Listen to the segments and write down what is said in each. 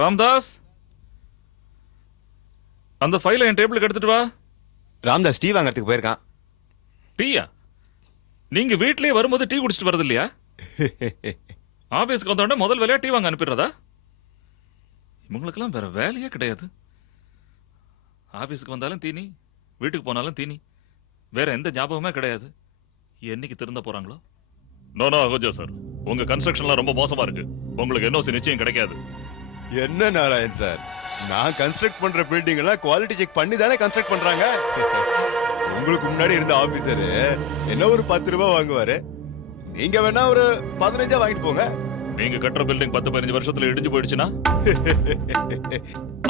ராம்தாஸ், அந்த ஃபைலை என் டேபிளுக்கு எடுத்துட்டு வா. ராம்தாஸ் டீ வாங்கறதுக்கு போயிருக்கான். டீயா? நீங்க வீட்லயே வரும்போது டீ குடிச்சிட்டு வரது இல்லையா? ஆபீஸ்க்கு வந்தோடனே முதல் வேலையா டீ வாங்க அனுப்பிடுறதா? இவங்களுக்கெல்லாம் வேற வேலையே கிடையாது. ஆபீஸ்க்கு வந்தாலும் தீனி, வீட்டுக்கு போனாலும் தீனி, வேற எந்த ஞாபகமே கிடையாது. என்னைக்கு திருந்த போறாங்களோ? நோ அகோஜா சார், உங்க கன்ஸ்ட்ரக்ஷன்லாம் ரொம்ப மோசமா இருக்கு. உங்களுக்கு என்ஓசி நிச்சயம் கிடைக்காது. என்ன நாராயண் சார், நான் கன்ஸ்ட்ரக்ட் பண்ற பில்டிங் எல்லாம் குவாலிட்டி செக் பண்ணி தானே கன்ஸ்ட்ரக்ட் பண்றாங்க. உங்களுக்கு முன்னாடி இருந்த ஆபீசரு என்ன ஒரு 10 ரூபாய் வாங்குவாரு, நீங்க வேணா ஒரு 15 வாங்கிட்டு போங்க. நீங்க கட்டுற பில்டிங் 10-15 வருஷத்துல இடிஞ்சு போயிடுச்சுன்னா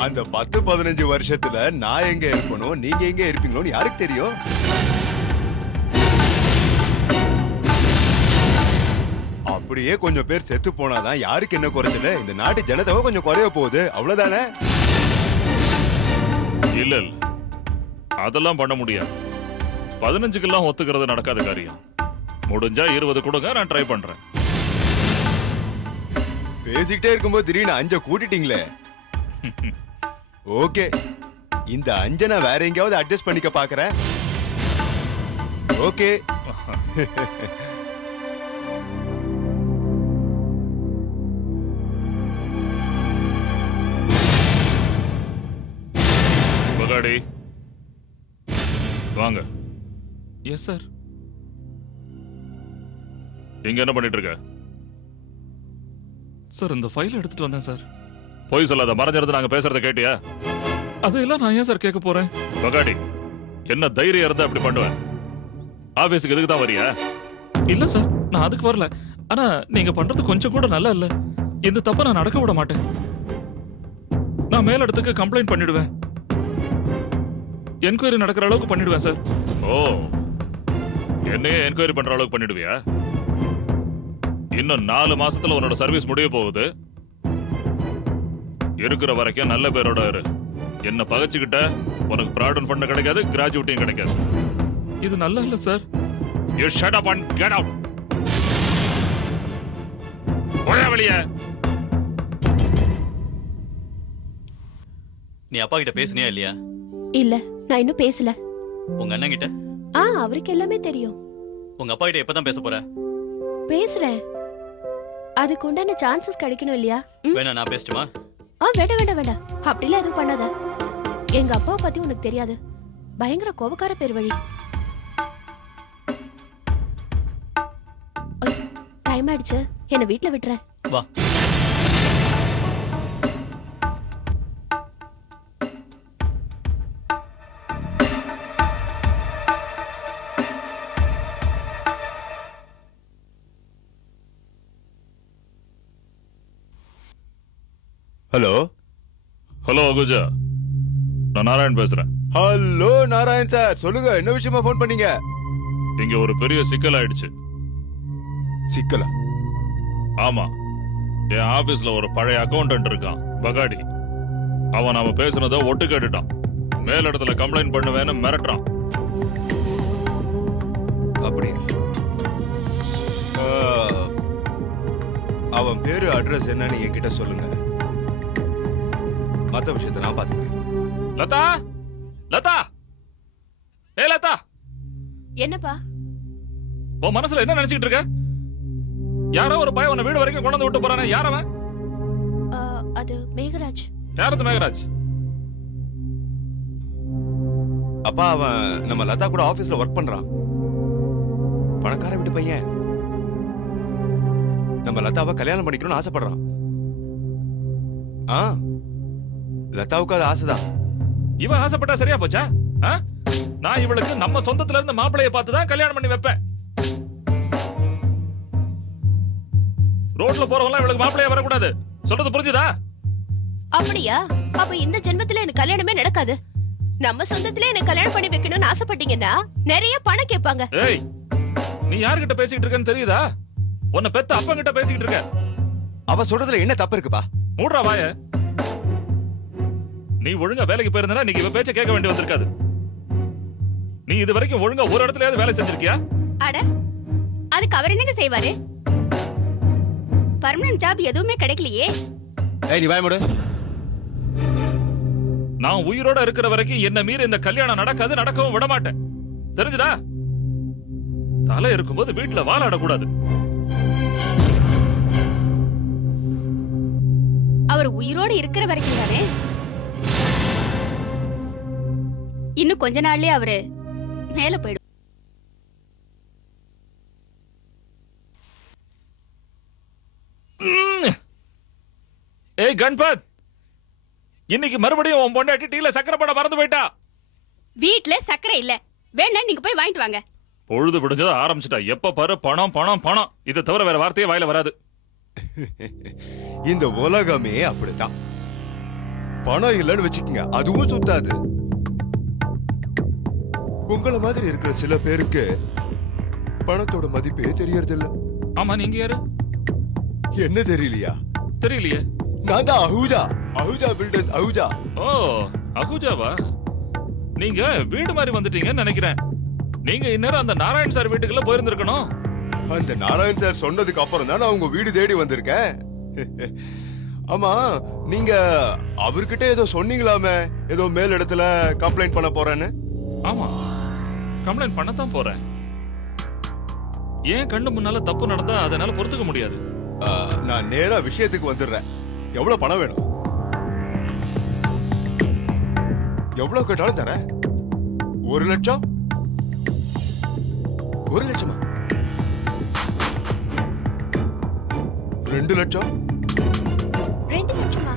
அந்த 10-15 வருஷத்துல நான் எங்க இருக்கணும், நீங்க எங்க இருப்பீங்களோன்னு யாருக்கு தெரியும்? அப்படியே கொஞ்சம் பேர் செத்து போனாதான் யாருக்கு என்ன குறைச்சல, இந்த நாட்டு ஜனத்தொகை கொஞ்சம் குறைய போகுது, அவ்வளவுதானே. இல்ல இல்ல, அதெல்லாம் பண்ண முடியாது. 15க்கெல்லாம் ஒத்துக்கிறது நடக்காத காரியம். முடிஞ்சா 20 கொடுங்க, நான் ட்ரை பண்றேன். பேசிக்கிட்டே இருக்கும்போது திடீர்னு 5 கூட்டிட்டீங்களே. ஓகே, இந்த 5 நான் வேற எங்கேயாவது அட்ஜஸ்ட் பண்ணிக்க பாக்குறேன். ஓகே. பகாடி வாங்க. Yes sir. இங்க என்ன பண்ணிட்டு இருக்க? சார், இந்த ஃபைல் எடுத்துட்டு வந்தேன் சார். போய் சொல்லாத, மறைஞ்சிருந்து நாங்க பேசுறத கேட்டியா? அதெல்லாம் நான் ஏன் சார் கேட்க போறேன்? பகாடி, என்ன தைரியம் இருந்தா அப்படி பண்ணுவேன்? ஆபீஸுக்கு எதுக்கு தான் வரியா? இல்ல சார், நான் அதுக்கு வரல. ஆனா நீங்க பண்றது கொஞ்சம் கூட நல்லா இல்ல. இந்த தப்ப நான் நடக்க விட மாட்டேன். நான் மேலிடத்துக்கு கம்ப்ளைண்ட் பண்ணிடுவேன். என்கொயரி நடக்கிற அளவுக்கு பண்ணிடுவேன் சார். ஓ, என்னையே என்கொயரி பண்ற அளவுக்கு பண்ணிடுவியா? இன்னும் 4 மாசத்துல உன்னோட சர்வீஸ் முடிய போகுது. இருக்கிற வரைக்கும் நல்ல பேரோட இரு. என்ன பகைச்சுக்கிட்ட உனக்கு ப்ராவிடன்ட் ஃபண்ட் கிடைக்காது, கிராஜுவிட்டியும் கிடைக்காது. இது நல்லா இல்ல sir. You shut up and get out. போயா வெளிய. நீ அப்பா கிட்ட பேசுனியா இல்லையா? இல்ல, நான் இன்னும் பேசல. உங்க அண்ணன் கிட்ட? அவருக்கு எல்லாமே தெரியும். உங்க அப்பா கிட்ட எப்பதான் பேச போற? பேசுறேன். அதுக்கு உண்டான சான்சஸ் கிடைக்கணும் இல்லையா? வேணா நான் பேசட்டுமா? வேண்டாம். அப்படிலாம் எதுவும் பண்ணாத. எங்க அப்பாவை பத்தி உனக்கு தெரியாது. பயங்கர கோபக்கார பேர் வழி. டைம் ஆயிடுச்சு, என்ன வீட்டுல விட்டுறேன். வா. ஹலோ ஹலோ அகுஜா, நான் நாராயண் பேசுறேன். ஹலோ நாராயண் சார், சொல்லுங்க, என்ன விஷயமா போன் பண்ணீங்க? இங்க ஒரு பெரிய சிக்கல் ஆயிடுச்சு. சிக்கலா? ஆமா, என் ஆபீஸ்ல ஒரு பழைய அக்கௌண்டன்ட் இருக்கான், பகாடி. அவன் நாம பேசுனத ஒட்டு கேட்டுட்டான். மேலிடத்துல கம்ப்ளைண்ட் பண்ணுவேன்னு மிரட்டுறான். அப்படி? அவன் பேரு, அட்ரஸ் என்னன்னு என்கிட்ட சொல்லுங்க. மத்த விஷயத்தை நான் பாத்துக்கிறேன். லதா, லதா, ஏ லதா. என்னப்பா? உன் மனசுல என்ன நினைச்சிட்டு இருக்க? யாரோ ஒரு பையன் உன்னை வீடு வரைக்கும் கொண்டு விட்டு போறானே, யார் அவன்? அது மேகராஜ். யாரது மேகராஜ்? அப்பா, அவன் நம்ம லதா கூட ஆபீஸ்ல ஒர்க் பண்றான். பணக்கார வீட்டு பையன். நம்ம லதாவை கல்யாணம் பண்ணிக்கணும்னு ஆசைப்படுறான். லதாவுக்கு அது ஆசைதான். இவன் ஆசைப்பட்டா சரியா போச்சா? நான் இவளுக்கு நம்ம சொந்தத்துல இருந்து மாப்பிளைய பார்த்து தான் கல்யாணம் பண்ணி வைப்பேன். ரோட்ல போறவங்க இவளுக்கு மாப்பிளைய வரக்கூடாது. சொல்றது புரிஞ்சுதா? அப்படியா? அப்ப இந்த ஜென்மத்துல எனக்கு கல்யாணமே நடக்காது. நம்ம சொந்தத்துல எனக்கு கல்யாணம் பண்ணி வைக்கணும்னு ஆசைப்பட்டீங்கன்னா நிறைய பணம் கேட்பாங்க. ஏய், நீ யார்கிட்ட பேசிக்கிட்டு இருக்கன்னு தெரியுதா? உன்னை பெத்த அப்பா கிட்ட பேசிக்கிட்டு இருக்க. அவ சொல்றதுல என்ன தப்பு இருக்குப்பா? மூடுறா வாய. நீ ஒழுங்கா வேலைக்கு போயிருந்தா நீங்க இவ பேச்ச கேட்க வேண்டி வந்திருக்காது. நீ இது வரைக்கும் ஒழுங்கா ஒரு இடத்துலயாவது வேலை செஞ்சிருக்கியா? அட, அதுக்கு அவர் என்னங்க செய்வாரு? பர்மனன்ட் ஜாப் எதுவுமே கிடைக்கலையே. ஏய், நீ வாய மூடு. நான் உயிரோட இருக்கிற வரைக்கும் என்ன மீறி இந்த கல்யாணம் நடக்காது, நடக்கவும் விட மாட்டேன். தெரிஞ்சுதா? தலை இருக்கும்போது வீட்டுல வாழாடக்கூடாது. அவர் உயிரோட இருக்கிற வரைக்கும் தானே? இன்னும் கொஞ்ச நாள்லயே அவரு மேல போயிடும். ஏய் கணபத், இன்னைக்கு மறுபடியும் உன் பொண்டாட்டி டீல சக்கரை போட மறந்து போயிட்டா. வீட்ல சக்கரை இல்ல, வேணா நீங்க போய் வாங்கிட்டு வாங்க. பொழுது விடுஞ்சத ஆரம்பிச்சுட்டா. எப்ப பாரு பணம் பணம் பணம். இதை தவிர வேற வார்த்தையே வாயில வராது. இந்த உலகமே அப்படித்தான். பணம் இல்லைன்னு வச்சுக்கோங்க, அதுவும் சுத்தாது. உங்கள மாதிரி இருக்கிற சில பேருக்கு பணத்தோட மதிப்பே தெரியறது இல்ல. ஆமா, நீங்க யாரு? என்ன தெரியலையா? தெரியலையே. நான் தான் அஹூஜா, அஹூஜா பில்டர்ஸ் அஹூஜா. ஓ, அஹூஜாவா? நீங்க வீடு மாதிரி வந்துட்டீங்கன்னு நினைக்கிறேன். நீங்க இந்நேரம் அந்த நாராயண் சார் வீட்டுக்குள்ள போயிருந்திருக்கணும். அந்த நாராயண் சார் சொன்னதுக்கு அப்புறம் தான் நான் உங்க வீடு தேடி வந்திருக்கேன். ஆமா, நீங்க அவர்கிட்ட ஏதோ சொன்னீங்களாமே, ஏதோ மேல் இடத்துல கம்ப்ளைண்ட் பண்ண போறேன்னு. ஆமா, கம்ப்ளைண்ட் பண்ணத்தான் போறேன். ஏன் கண்ணு முன்னால தப்பு நடந்தா அதனால பொறுத்துக்க முடியாது. நான் நேரா விஷயத்துக்கு வந்துடுறேன். எவ்வளவு பணம் வேணும்? எவ்வளவு கேட்டாலும் தரேன். 1 லட்சம்? 1 லட்சமா? 2 லட்சம்? 2 லட்சமா?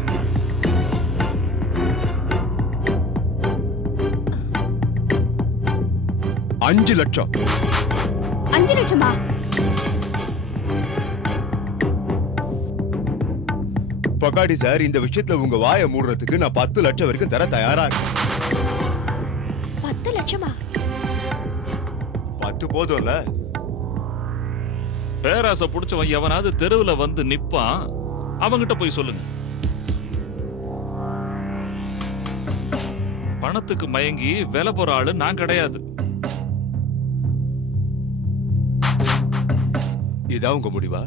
அஞ்சு லட்சம்? 5 லட்சமா? பகாடி சார், இந்த விஷயத்துல உங்க வாயை மூடுறதுக்கு நான் 10 லட்சம் வரைக்கும் தர தயாரா இருக்கேன். 10 லட்சமா? 10 போதும்ல? பேராசை புடிச்சவன் எவனாவது தெருவுல வந்து நிப்பான், அவங்கிட்ட போய் சொல்லுங்க. பணத்துக்கு மயங்கி விலை போற ஆளு நான் கிடையாது. இதான் உங்க முடிவா?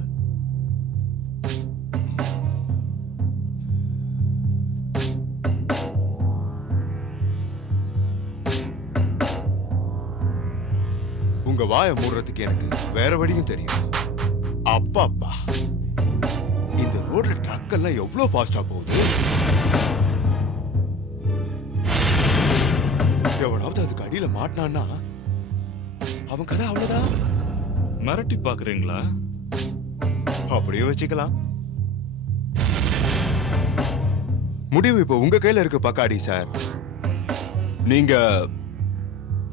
உங்க வாயை மூடுறதுக்கு எனக்கு வேற வழியும் தெரியும். அப்பா அப்பா, இந்த ரோட்ல ட்ரக் எல்லாம் எவ்வளவு ஃபாஸ்டா போகுது. எவனாவது அதுக்கு அடியில மாட்டினான்னா அவன் கதை அவ்வளவுதான். மிரட்டி பாக்குறீங்களா? அப்படியே வச்சுக்கலாம். முடிவு இப்ப உங்க கையில இருக்கு பக்காடி சார். நீங்க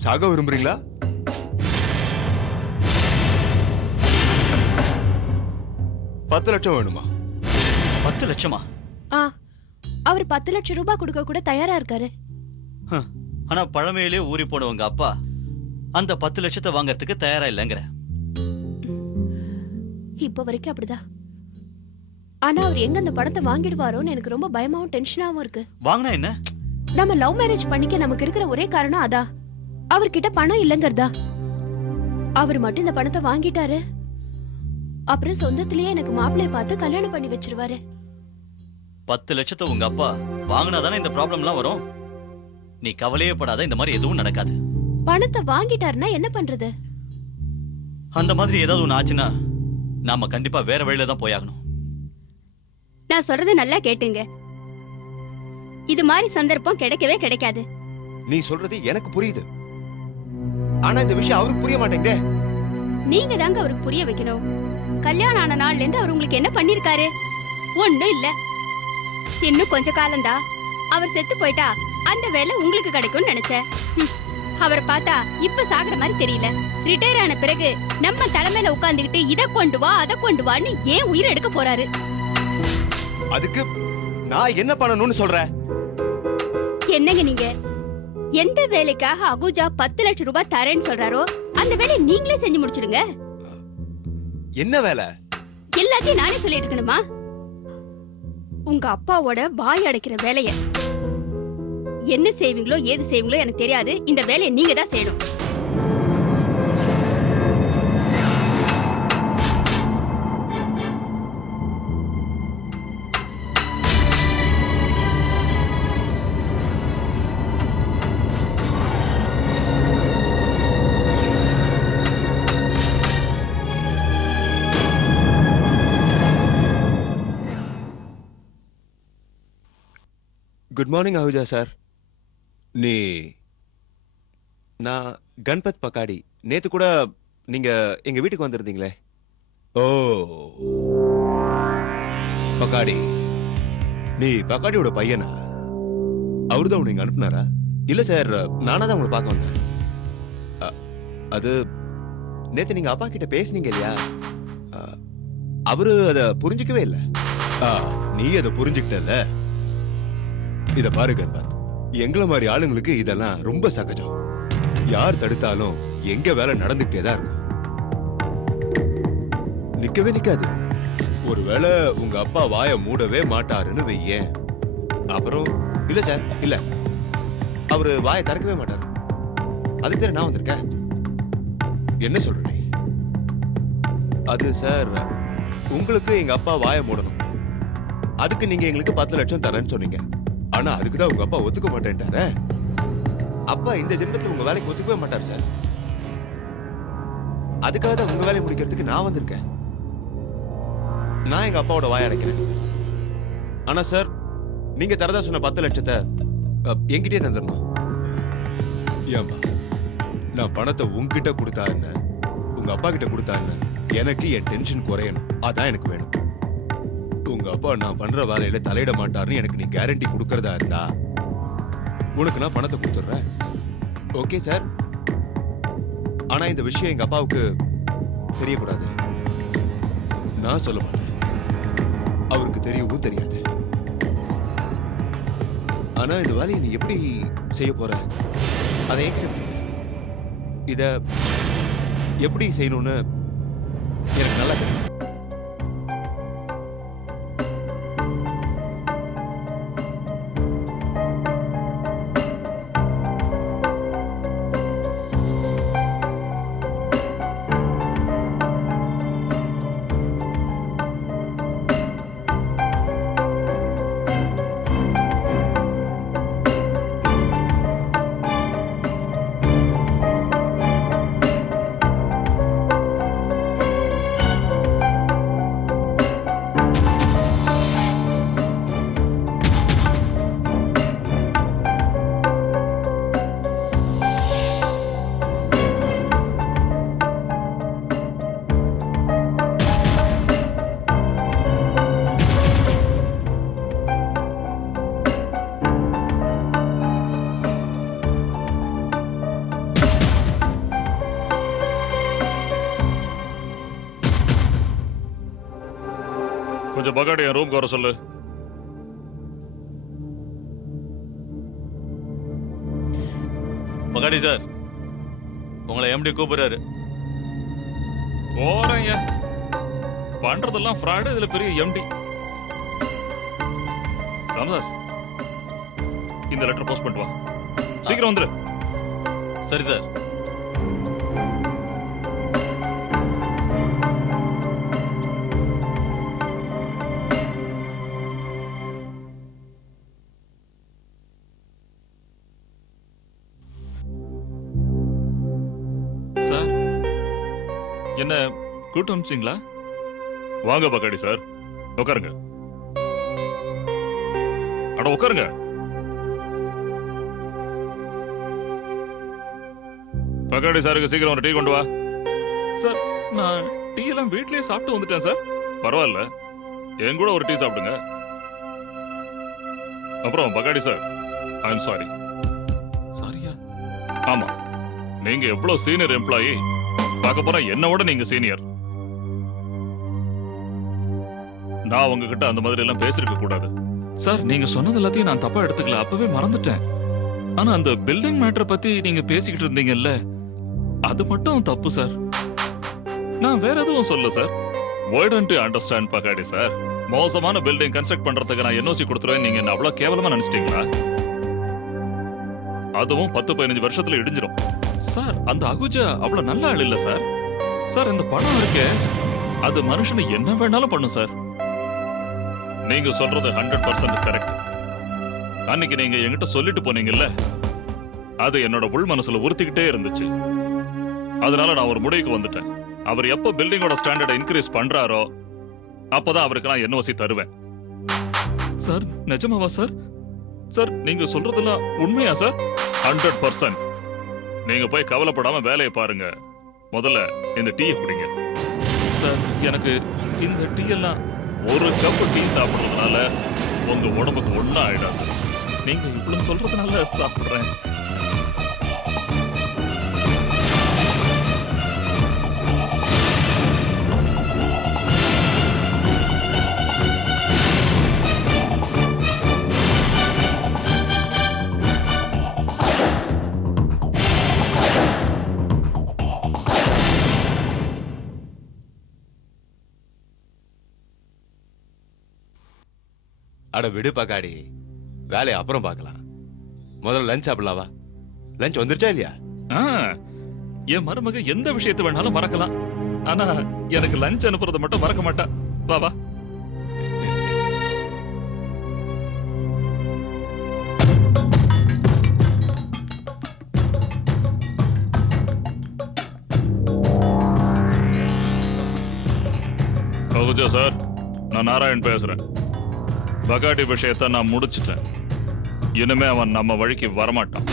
சாக விரும்புறீங்களா? பத்து லட்சம் வேணுமா? 10 லட்சமா? அவர் 10 லட்சம் ரூபாய் கொடுக்க கூட தயாரா இருக்காரு. ஆனா பழமையிலே ஊறி போனவங்க அப்பா அந்த 10 லட்சத்தை வாங்கறதுக்கு தயாரா இல்லங்கிற. இப்ப வரைக்கும் அப்படிதான். ஆனா அவர் எங்க அந்த பணத்தை வாங்கிடுவாரோன்னு எனக்கு ரொம்ப பயமாவும் டென்ஷனாவும் இருக்கு. வாங்கினா என்ன? நம்ம லவ் மேரேஜ் பண்ணிக்க நமக்கு இருக்கிற ஒரே காரணம் அதான். அவர்கிட்ட பணம் இல்லங்கறதா. அவர் மட்டும் இந்த பணத்தை வாங்கிட்டாரு, அப்புறம் சொந்தத்திலேயே எனக்கு மாப்பிள்ளைய பார்த்து கல்யாணம் பண்ணி வச்சிருவாரு. 10 லட்சத்தை உங்க அப்பா வாங்கினாதானே இந்த ப்ராப்ளம்லாம் வரும். நீ கவலையே படாத, இந்த மாதிரி எதுவும் நடக்காது. பணத்தை வாங்கிட்டாருன்னா என்ன பண்றது? அந்த மாதிரி ஏதாவது ஒண்ணு ஆச்சுன்னா நாம கண்டிப்பா வேற வழியில தான் போயாகணும். நான் சொல்றத நல்லா கேட்டுங்க. இது மாதிரி சந்தர்ப்பம் கிடைக்கவே கிடைக்காது. நீ சொல்றது எனக்கு புரியுது, ஆனா இந்த விஷயம் அவருக்கு புரிய மாட்டேங்குதே. நீங்க தாங்க அவருக்கு புரிய வைக்கணும். கல்யாணம் ஆன நாள்ல இருந்து அவர் உங்களுக்கு என்ன பண்ணிருக்காரு? ஒண்ணும் இல்ல. இன்னும் கொஞ்ச காலம்தான். அவர் செத்து போயிட்டா அந்த வேலை உங்களுக்கு கிடைக்கும்னு நினைச்சேன். அவரை பார்த்தா இப்ப சாகுற மாதிரி தெரியல. ரிட்டையர் ஆன பிறகு நம்ம தலைமையில உட்கார்ந்துகிட்டு இத கொண்டு வா அத கொண்டு வான்னு ஏன் உயிர் எடுக்க போறாரு? அதுக்கு நான் என்ன பண்ணணும்னு சொல்றேன்? என்னங்க நீங்க? எந்த வேலைக்காக அகுஜா 10 லட்சம் ரூபாய் தரேன்னு சொல்றாரோ அந்த வேலையை நீங்களே செஞ்சு முடிச்சிடுங்க. என்ன வேலை? எல்லாத்தையும் நானே சொல்லிட்டு இருக்கணுமா? உங்க அப்பாவோட வாய் அடைக்கிற வேலைய. என்ன செய்வீங்களோ ஏது செய்வீங்களோ எனக்கு தெரியாது. இந்த வேலையை நீங்க தான் செய்யணும். Good morning Ahuja sir. நீ நான் கணபத் பக்காடி. நேத்து கூட நீங்க எங்க வீட்டுக்கு வந்திருந்தீங்களே. ஓ பக்காடி, நீ பக்காடியோட பையனா? அவருதான் உனக்கு அனுப்புனாரா? இல்ல சார், நானா தான் உங்களை பார்க்க வந்தேன். அது நேத்து நீங்க அப்பா கிட்ட பேசுனீங்க இல்லையா, அவரு அத புரிஞ்சுக்கவே இல்ல. நீ அதை புரிஞ்சுக்கிட்டல. இத பாரு கணபத், எங்களை மாதிரி ஆளுங்களுக்கு இதெல்லாம் ரொம்ப சகஜம். யார் தடுத்தாலும் எங்க வேலை நடந்துகிட்டே தான் இருக்கும். நிக்கவே நிக்காது. ஒருவேளை உங்க அப்பா வாய மூடவே மாட்டாருன்னு வையேன், அப்புறம் இல்ல சார் இல்ல, அவரு வாயை திறக்கவே மாட்டாரு. அதுக்கு தானே நான் வந்திருக்கேன். என்ன சொல்ற நீ? அது சார், உங்களுக்கு எங்க அப்பா வாயை மூடணும். அதுக்கு நீங்க எங்களுக்கு 10 லட்சம் தரேன்னு சொன்னீங்க. ஆனா அதுக்கு தான் உங்க அப்பா ஒத்துக்க மாட்டேன்ட்டாரு. அப்பா இந்த ஜென்மத்தில் உங்க வேலைக்கு ஒத்துக்கவே மாட்டார் சார். அதுக்காக தான் உங்க வேலையை முடிக்கிறதுக்கு நான் வந்திருக்கேன். நான் எங்க அப்பாவோட வாயை அடைக்கிறேன். ஆனா சார், நீங்க தரதா சொன்ன 10 லட்சத்தை என்கிட்டயே தந்துடணும். ஏன்பா, நான் பணத்தை உங்ககிட்ட கொடுத்தாருன்னு, உங்க அப்பா கிட்ட கொடுத்தாருன்னு எனக்கு என் டென்ஷன் குறையணும். அதான் எனக்கு வேணும். உங்க அப்பா நான் பண்ற வேலையில தலையிட மாட்டாருன்னு எனக்கு நீ கேரண்டி கொடுக்கறதா இருந்தா உனக்கு நான் பணத்தை கொடுத்துடுறேன். Okay sir. ஆனா இந்த விஷயம் எங்க அப்பாவுக்கு தெரியக்கூடாது. நான் சொல்ல மாட்டேன், அவருக்கு தெரியவும் தெரியாது. ஆனா இந்த வேலையை நீ எப்படி செய்ய போற? அதை இத எப்படி செய்யணும்னு எனக்கு நல்லா தெரியும். கொஞ்சம் பகாடி என் ரூம்க்கு வர சொல்லு. பகாடி சார், உங்களை எம்டி கூப்பிடுறாரு. போறேன். பண்றதெல்லாம் ஃப்ராடு, இதுல பெரிய எம்டி. ராமதாஸ், இந்த லெட்டர் போஸ்ட் பண்ணிட்டு வா. சீக்கிரம் வந்துரு. சரி சார். சார், என்ன கூட்டம் அமிச்சிங்களா? வாங்க பகாடி சார், உட்காருங்க. அட உட்காருங்க. பகாடி சாருக்கு சீக்கிரம் ஒரு டீ கொண்டு வா. சார், நான் டீ எல்லாம் வீட்லயே சாப்பிட்டு வந்துட்டேன் சார். பரவாயில்ல, என் கூட ஒரு டீ சாப்பிடுங்க. அப்புறம் பகாடி சார், ஐ எம் சாரி. சாரியா? ஆமா, நீங்க எவ்வளவு சீனியர் எம்ப்ளாயி, பார்க்க போனா என்ன விட நீங்க சீனியர். நான் உங்ககிட்ட அந்த மாதிரி எல்லாம் பேசிருக்க கூடாது சார். நீங்க சொன்னது எல்லாத்தையும் நான் தப்பா எடுத்துக்கல, அப்பவே மறந்துட்டேன். ஆனா அந்த பில்டிங் மேட்டரை பத்தி நீங்க பேசிக்கிட்டு இருந்தீங்கல்ல, அது மட்டும் தப்பு சார். நான் வேற எதுவும் சொல்ல sir. Why don't you understand Pahadi sir? மோசமான பில்டிங் கன்ஸ்ட்ரக்ட் பண்றதுக்கு நான் என்ஓசி கொடுத்துருவேன், நீங்க என்ன அவ்வளவு கேவலமா நினைச்சிட்டீங்களா? அதுவும் 10-15 வருஷத்துல இடிஞ்சிரும் சார். அந்த அகுஜா அவ்வளவு நல்ல ஆள் இல்ல சார். சார், இந்த படம் இருக்கே, அது மனுஷனை என்ன வேணாலும் பண்ணும் சார். நீங்க சொல்றது 100% கரெக்ட். அன்னைக்கு நீங்க என்கிட்ட சொல்லிட்டு போனீங்கல்ல, அது என்னோட உள் மனசுல உறுத்திக்கிட்டே இருந்துச்சு. அதனால நான் ஒரு முடிவுக்கு வந்துட்டேன். அவர் எப்ப பில்டிங்கோட ஸ்டாண்டர்டை இன்க்ரீஸ் பண்றாரோ அப்பதான் அவருக்கு நான் என்ஓசி தருவேன். சார், நிஜமாவா சார்? சார் நீங்க சொல்றதெல்லாம் உண்மையா சார்? 100%. நீங்க போய் கவலைப்படாம வேலையை பாருங்க. முதல்ல இந்த டீயை குடிங்க. சார் எனக்கு இந்த டீ எல்லாம் ஒரு கப் டீ சாப்பிடுறதுனால உங்க உடம்புக்கு ஒண்ணும் ஆயிடாது. நீங்க இவ்வளவு சொல்றதுனால சாப்பிடுறேன். அட விடு பகாடி, வேலையை அப்புறம் பார்க்கலாம். முதல்ல லஞ்ச் சாப்பிடலாம் வா. லஞ்ச் வந்துருச்சா இல்லையா? ஆ, என் மருமக எந்த விஷயத்தை வேணாலும் மறக்கலாம். ஆனா எனக்கு லஞ்ச் அனுப்புறதை மட்டும் மறக்க மாட்டா. வா வா. அகுஜா சார், நான் நாராயண் பேசுறேன். பகாடி விஷயத்தை நான் முடிச்சிட்டேன். இனிமே அவன் நம்ம வழிக்கு வரமாட்டான்.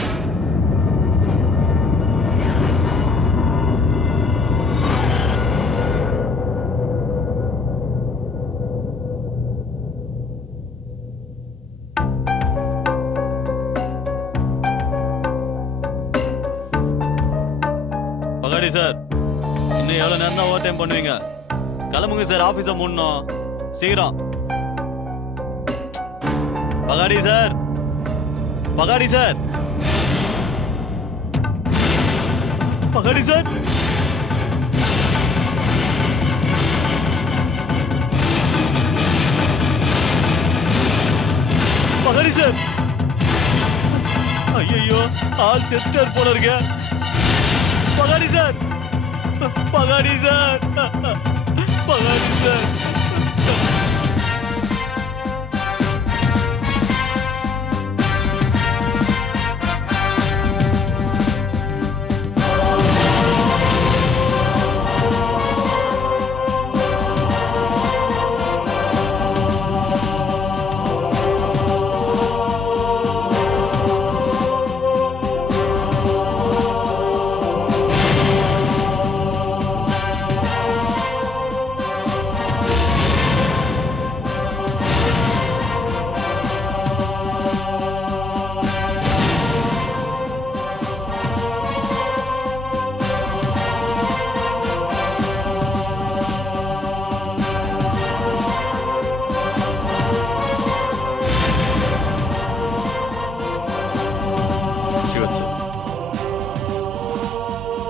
பகாடி சார், இன்னும் எவ்வளவு நேரம் தான் ஓவர் டைம் பண்ணுவீங்க? கிளம்புங்க சார், ஆபீஸ மூடணும். சீக்கிரம். பகாடி சார், பகாடி சார், பகாடி சார், பகாடி சார். ஐயோ, ஆள் செத்துட்டார் போல இருக்க. பகாடி சார், பகாடி சார், பகாடி சார்.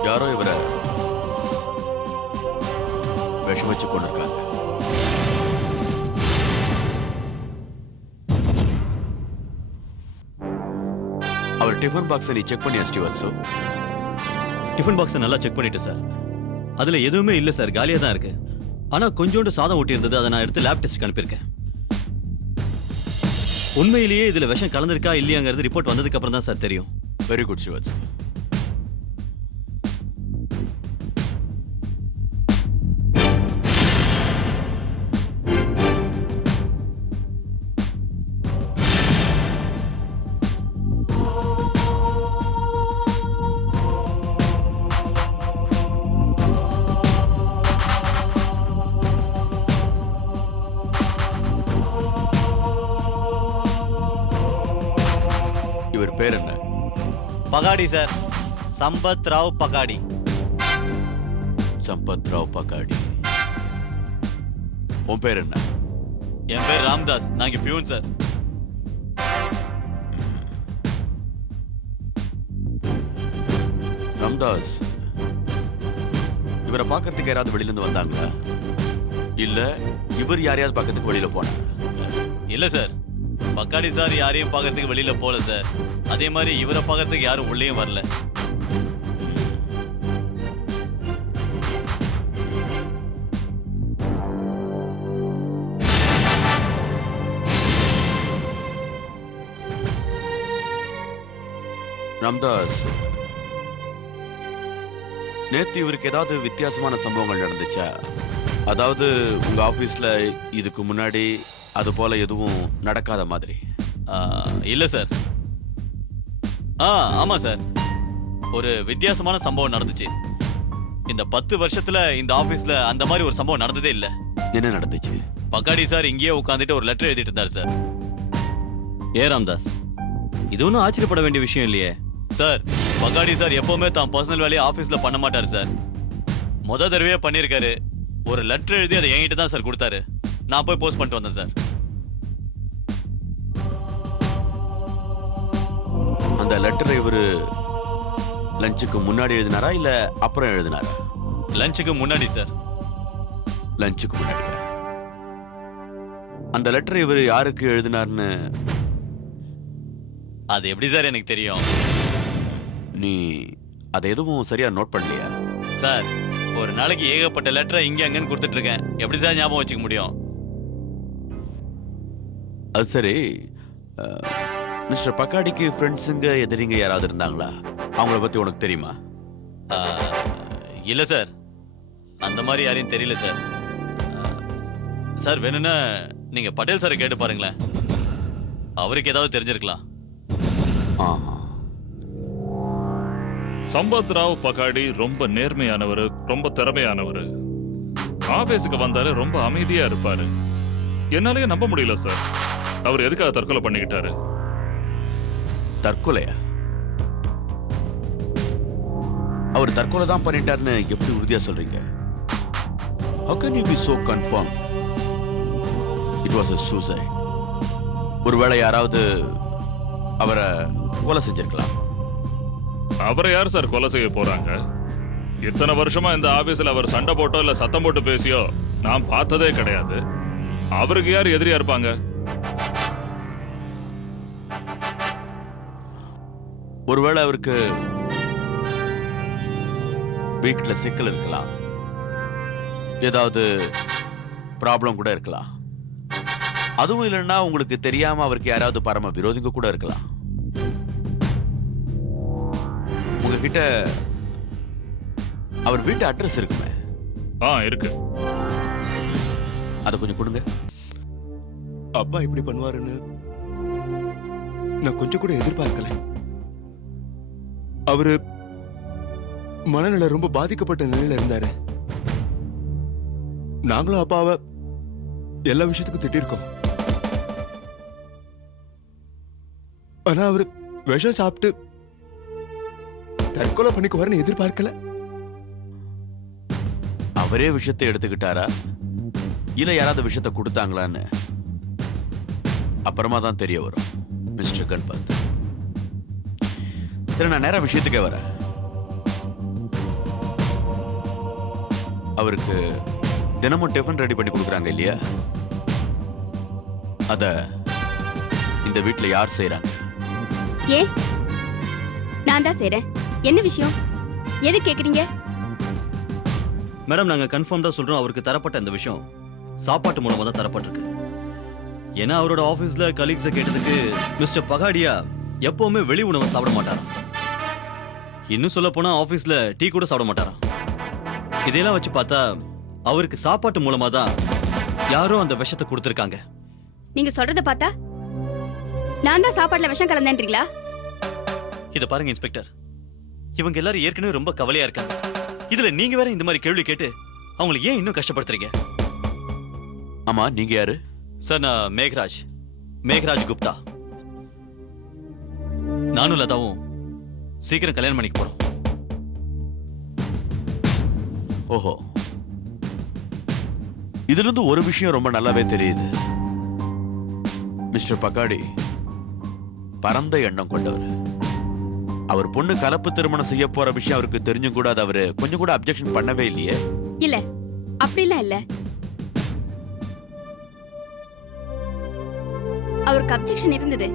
யாரோ இவரை விஷம் வச்சு கொண்டிருக்காங்க. அவர் டிஃபன் பாக்ஸை நீ செக் பண்ணியா ஸ்டீவர்ட்ஸோ? டிஃபன் பாக்ஸை நல்லா செக் பண்ணிட்டு சார். அதுல எதுவுமே இல்ல சார், காலியா தான் இருக்கு. ஆனா கொஞ்சோண்டு சாதம் ஒட்டி இருந்தது, அதை நான் எடுத்து லேப் டெஸ்ட்க்கு அனுப்பியிருக்கேன். உண்மையிலேயே இதுல விஷம் கலந்திருக்கா இல்லையாங்கிறது ரிப்போர்ட் வந்ததுக்கு அப்புறம் தான் சார் தெரியும். Very good stewards. இவர் பேர் என்ன? பகாடி சார், சம்பத் ராவ் பகாடி. சம்பத் ராவ் பகாடி. உன் பேர் என்ன? என் பேர் ராம்தாஸ், நாங்க பியூன் சார். ராம்தாஸ், இவரை பார்க்கறதுக்கு யாராவது வெளியில இருந்து வந்தாங்களா? இல்ல இவர் யாரையாவது பார்க்கறதுக்கு வெளியில போனாங்க? இல்ல சார், பக்காடி சார் யாரையும் பார்க்கறதுக்கு வெளியில போல சார். அதே மாதிரி இவரை பார்க்கறதுக்கு யாரும் உள்ளேயும் வரல. ராம்தாஸ், நேத்து இவருக்கு ஏதாவது வித்தியாசமான சம்பவங்கள் நடந்துச்சா? அதாவது உங்க ஆபீஸ்ல இதுக்கு முன்னாடி அது போல எதுவும் நடக்காத மாதிரி? இல்ல சார். ஆமா சார், ஒரு வித்தியாசமான சம்பவம் நடந்துச்சு. இந்த 10 வருஷத்துல இந்த ஆபீஸ்ல அந்த மாதிரி ஒரு சம்பவம் நடந்ததே இல்ல. என்ன நடந்துச்சு? பக்காடி சார் இங்கேயே உட்காந்துட்டு ஒரு லெட்டர் எழுதிட்டு இருந்தார் சார். ஏ ராம்தாஸ், இது ஒன்றும் ஆச்சரியப்பட வேண்டிய விஷயம் இல்லையே சார். பக்காடி சார் எப்பவுமே தான் பர்சனல் வேலையை ஆபீஸ்ல பண்ண மாட்டார் சார். முத தடவையே பண்ணிருக்காரு. ஒரு லெட்டர் எழுதி அதை என்கிட்ட தான் சார் கொடுத்தாரு. நான் போய் போஸ்ட் பண்ணிட்டு வந்தேன் சார். அந்த லெட்டரை இவரு லஞ்சுக்கு முன்னாடி எழுதினாரா இல்ல அப்புறம் எழுதினாரா? லஞ்சுக்கு முன்னாடி சார். லஞ்சுக்கு முன்னாடி. அந்த லெட்டர் இவர் யாருக்கு எழுதினார்னு அது எப்படி சார் எனக்கு தெரியும்? நீ அதை எதுவும் சரியா நோட் பண்ணலையா? சார், ஒரு நாளைக்கு ஏகப்பட்ட லெட்டரை இங்க அங்கன்னு கொடுத்துட்டு இருக்கேன். எப்படி சார் ஞாபகம் வச்சுக்க முடியும்? அது சரி, மிஸ்டர் பக்காடிக்கு ஃப்ரெண்ட்ஸுங்க எதிரிங்க யாராவது இருந்தாங்களா? அவங்கள பத்தி உனக்கு தெரியுமா? இல்ல சார், அந்த மாதிரி யாரையும் தெரியல சார். சார், வேணும்னா நீங்க பட்டேல் சாரை கேட்டு பாருங்களேன். அவருக்கு ஏதாவது தெரிஞ்சிருக்கலாம். ஆஹா. சம்பத் ராவ் பகாடி ரொம்ப நேர்மையானவர், ரொம்ப திறமையானவர். ஆபீஸுக்கு வந்தாலே ரொம்ப அமைதியா இருப்பாரு. என்னாலயே நம்ப முடியல சார், அவர் எதுக்காக தற்கொலை பண்ணிக்கிட்டாரு? தற்கொலையா? அவர் தற்கொலை தான் பண்ணிட்டாருன்னு எப்படி உறுதியா சொல்றீங்க? How can you be so confirmed? It was a suicide. ஒருவேளை யாராவது அவரை கொலை செஞ்சிருக்கலாம். அவரை யார் சார் கொலை செய்ய போறாங்க? இத்தனை வருஷமா இந்த ஆபீஸ்ல அவர் சண்டை போட்டோ இல்ல சத்தம் போட்டு பேசியோ நான் பார்த்ததே கிடையாது. அவருக்கு யார் எதிரியா இருப்பாங்க? ஒருவேளை அவருக்கு வீட்டுல சிக்கல் இருக்கலாம், ஏதாவது ப்ராப்ளம் கூட இருக்கலாம். அதுவும் இல்லைன்னா உங்களுக்கு தெரியாம அவருக்கு யாராவது பரம விரோதிங்க கூட இருக்கலாம். உங்ககிட்ட அவர் வீட்டு அட்ரஸ் இருக்குமே? இருக்கு. அதை கொஞ்சம் கொடுங்க. அப்பா இப்படி பண்ணுவாருன்னு நான் கொஞ்சம் கூட எதிர்பார்க்கல. அவரு மனநிலை ரொம்ப பாதிக்கப்பட்ட நிலையில இருந்தாரு. நாங்களும் அப்பாவை எல்லா விஷயத்துக்கும் திட்டிருக்கோம். ஆனா அவரு விஷம் சாப்பிட்டு தற்கொலை பண்ணிக்குவாருன்னு எதிர்பார்க்கல. அவரே விஷயத்தை எடுத்துக்கிட்டாரா இல்ல யாராவது விஷயத்தை கொடுத்தாங்களான்னு அப்புறமா தான் தெரிய வரும் மிஸ்டர் கண்பத். சரி, நான் நேரா விஷயத்துக்கே வரேன். அவருக்கு தினமும் டிஃபன் ரெடி பண்ணி கொடுக்குறாங்க இல்லையா? அத இந்த வீட்டுல யார் செய்யறாங்க? ஏ, நான் தான் செய்றேன். என்ன விஷயம்? எது கேக்குறீங்க? மேடம், நாங்க கன்ஃபார்ம்டா சொல்றோம், அவருக்கு தரப்பட்ட இந்த விஷயம் சாப்பாட்டு மூலமா தான் தரப்பட்டிருக்கு. ஏன்னா அவரோட ஆபீஸ்ல கலீக்ஸை கேட்டதுக்கு மிஸ்டர் பகாடியா எப்பவுமே வெளி உணவை சாப்பிட மாட்டாராம். இன்னும் சொல்ல போனா ஆபீஸ்ல டீ கூட சாப்பிட மாட்டாராம். இதையெல்லாம் வச்சு பார்த்தா அவருக்கு சாப்பாட்டு மூலமா தான் யாரோ அந்த விஷத்தை கொடுத்திருக்காங்க. நீங்க சொல்றத பார்த்தா நான் தான் சாப்பாட்டுல விஷம் கலந்தேன்றீங்களா? இத பாருங்க இன்ஸ்பெக்டர், இவங்க எல்லாரும் ஏற்கனவே ரொம்ப கவலையா இருக்காங்க. இதுல நீங்க வேற இந்த மாதிரி கேள்வி கேட்டு அவங்களை ஏன் இன்னும் கஷ்டப்படுத்துறீங்க? ஆமா, நீங்க யாரு? சார், நான் மேகராஜ் குப்தா. நானும் லதாவும் சீக்கிரம் கல்யாணம் பண்ணிக்க போறோம். ஓஹோ, இதுல இருந்து ஒரு விஷயம் ரொம்ப நல்லாவே தெரியுது. மிஸ்டர் பக்காடி பரந்த எண்ணம் கொண்டவர். அவர் பொண்ணு கலப்பு திருமணம் செய்ய போற விஷயம் அவருக்கு தெரிஞ்சும் கூட அது அவரு கொஞ்சம் கூட அப்ஜெக்ஷன் பண்ணவே இல்லையே. இல்ல, அப்படிலாம் இல்ல. அவருக்கு அப்ஜெக்ஷன் இருந்தது.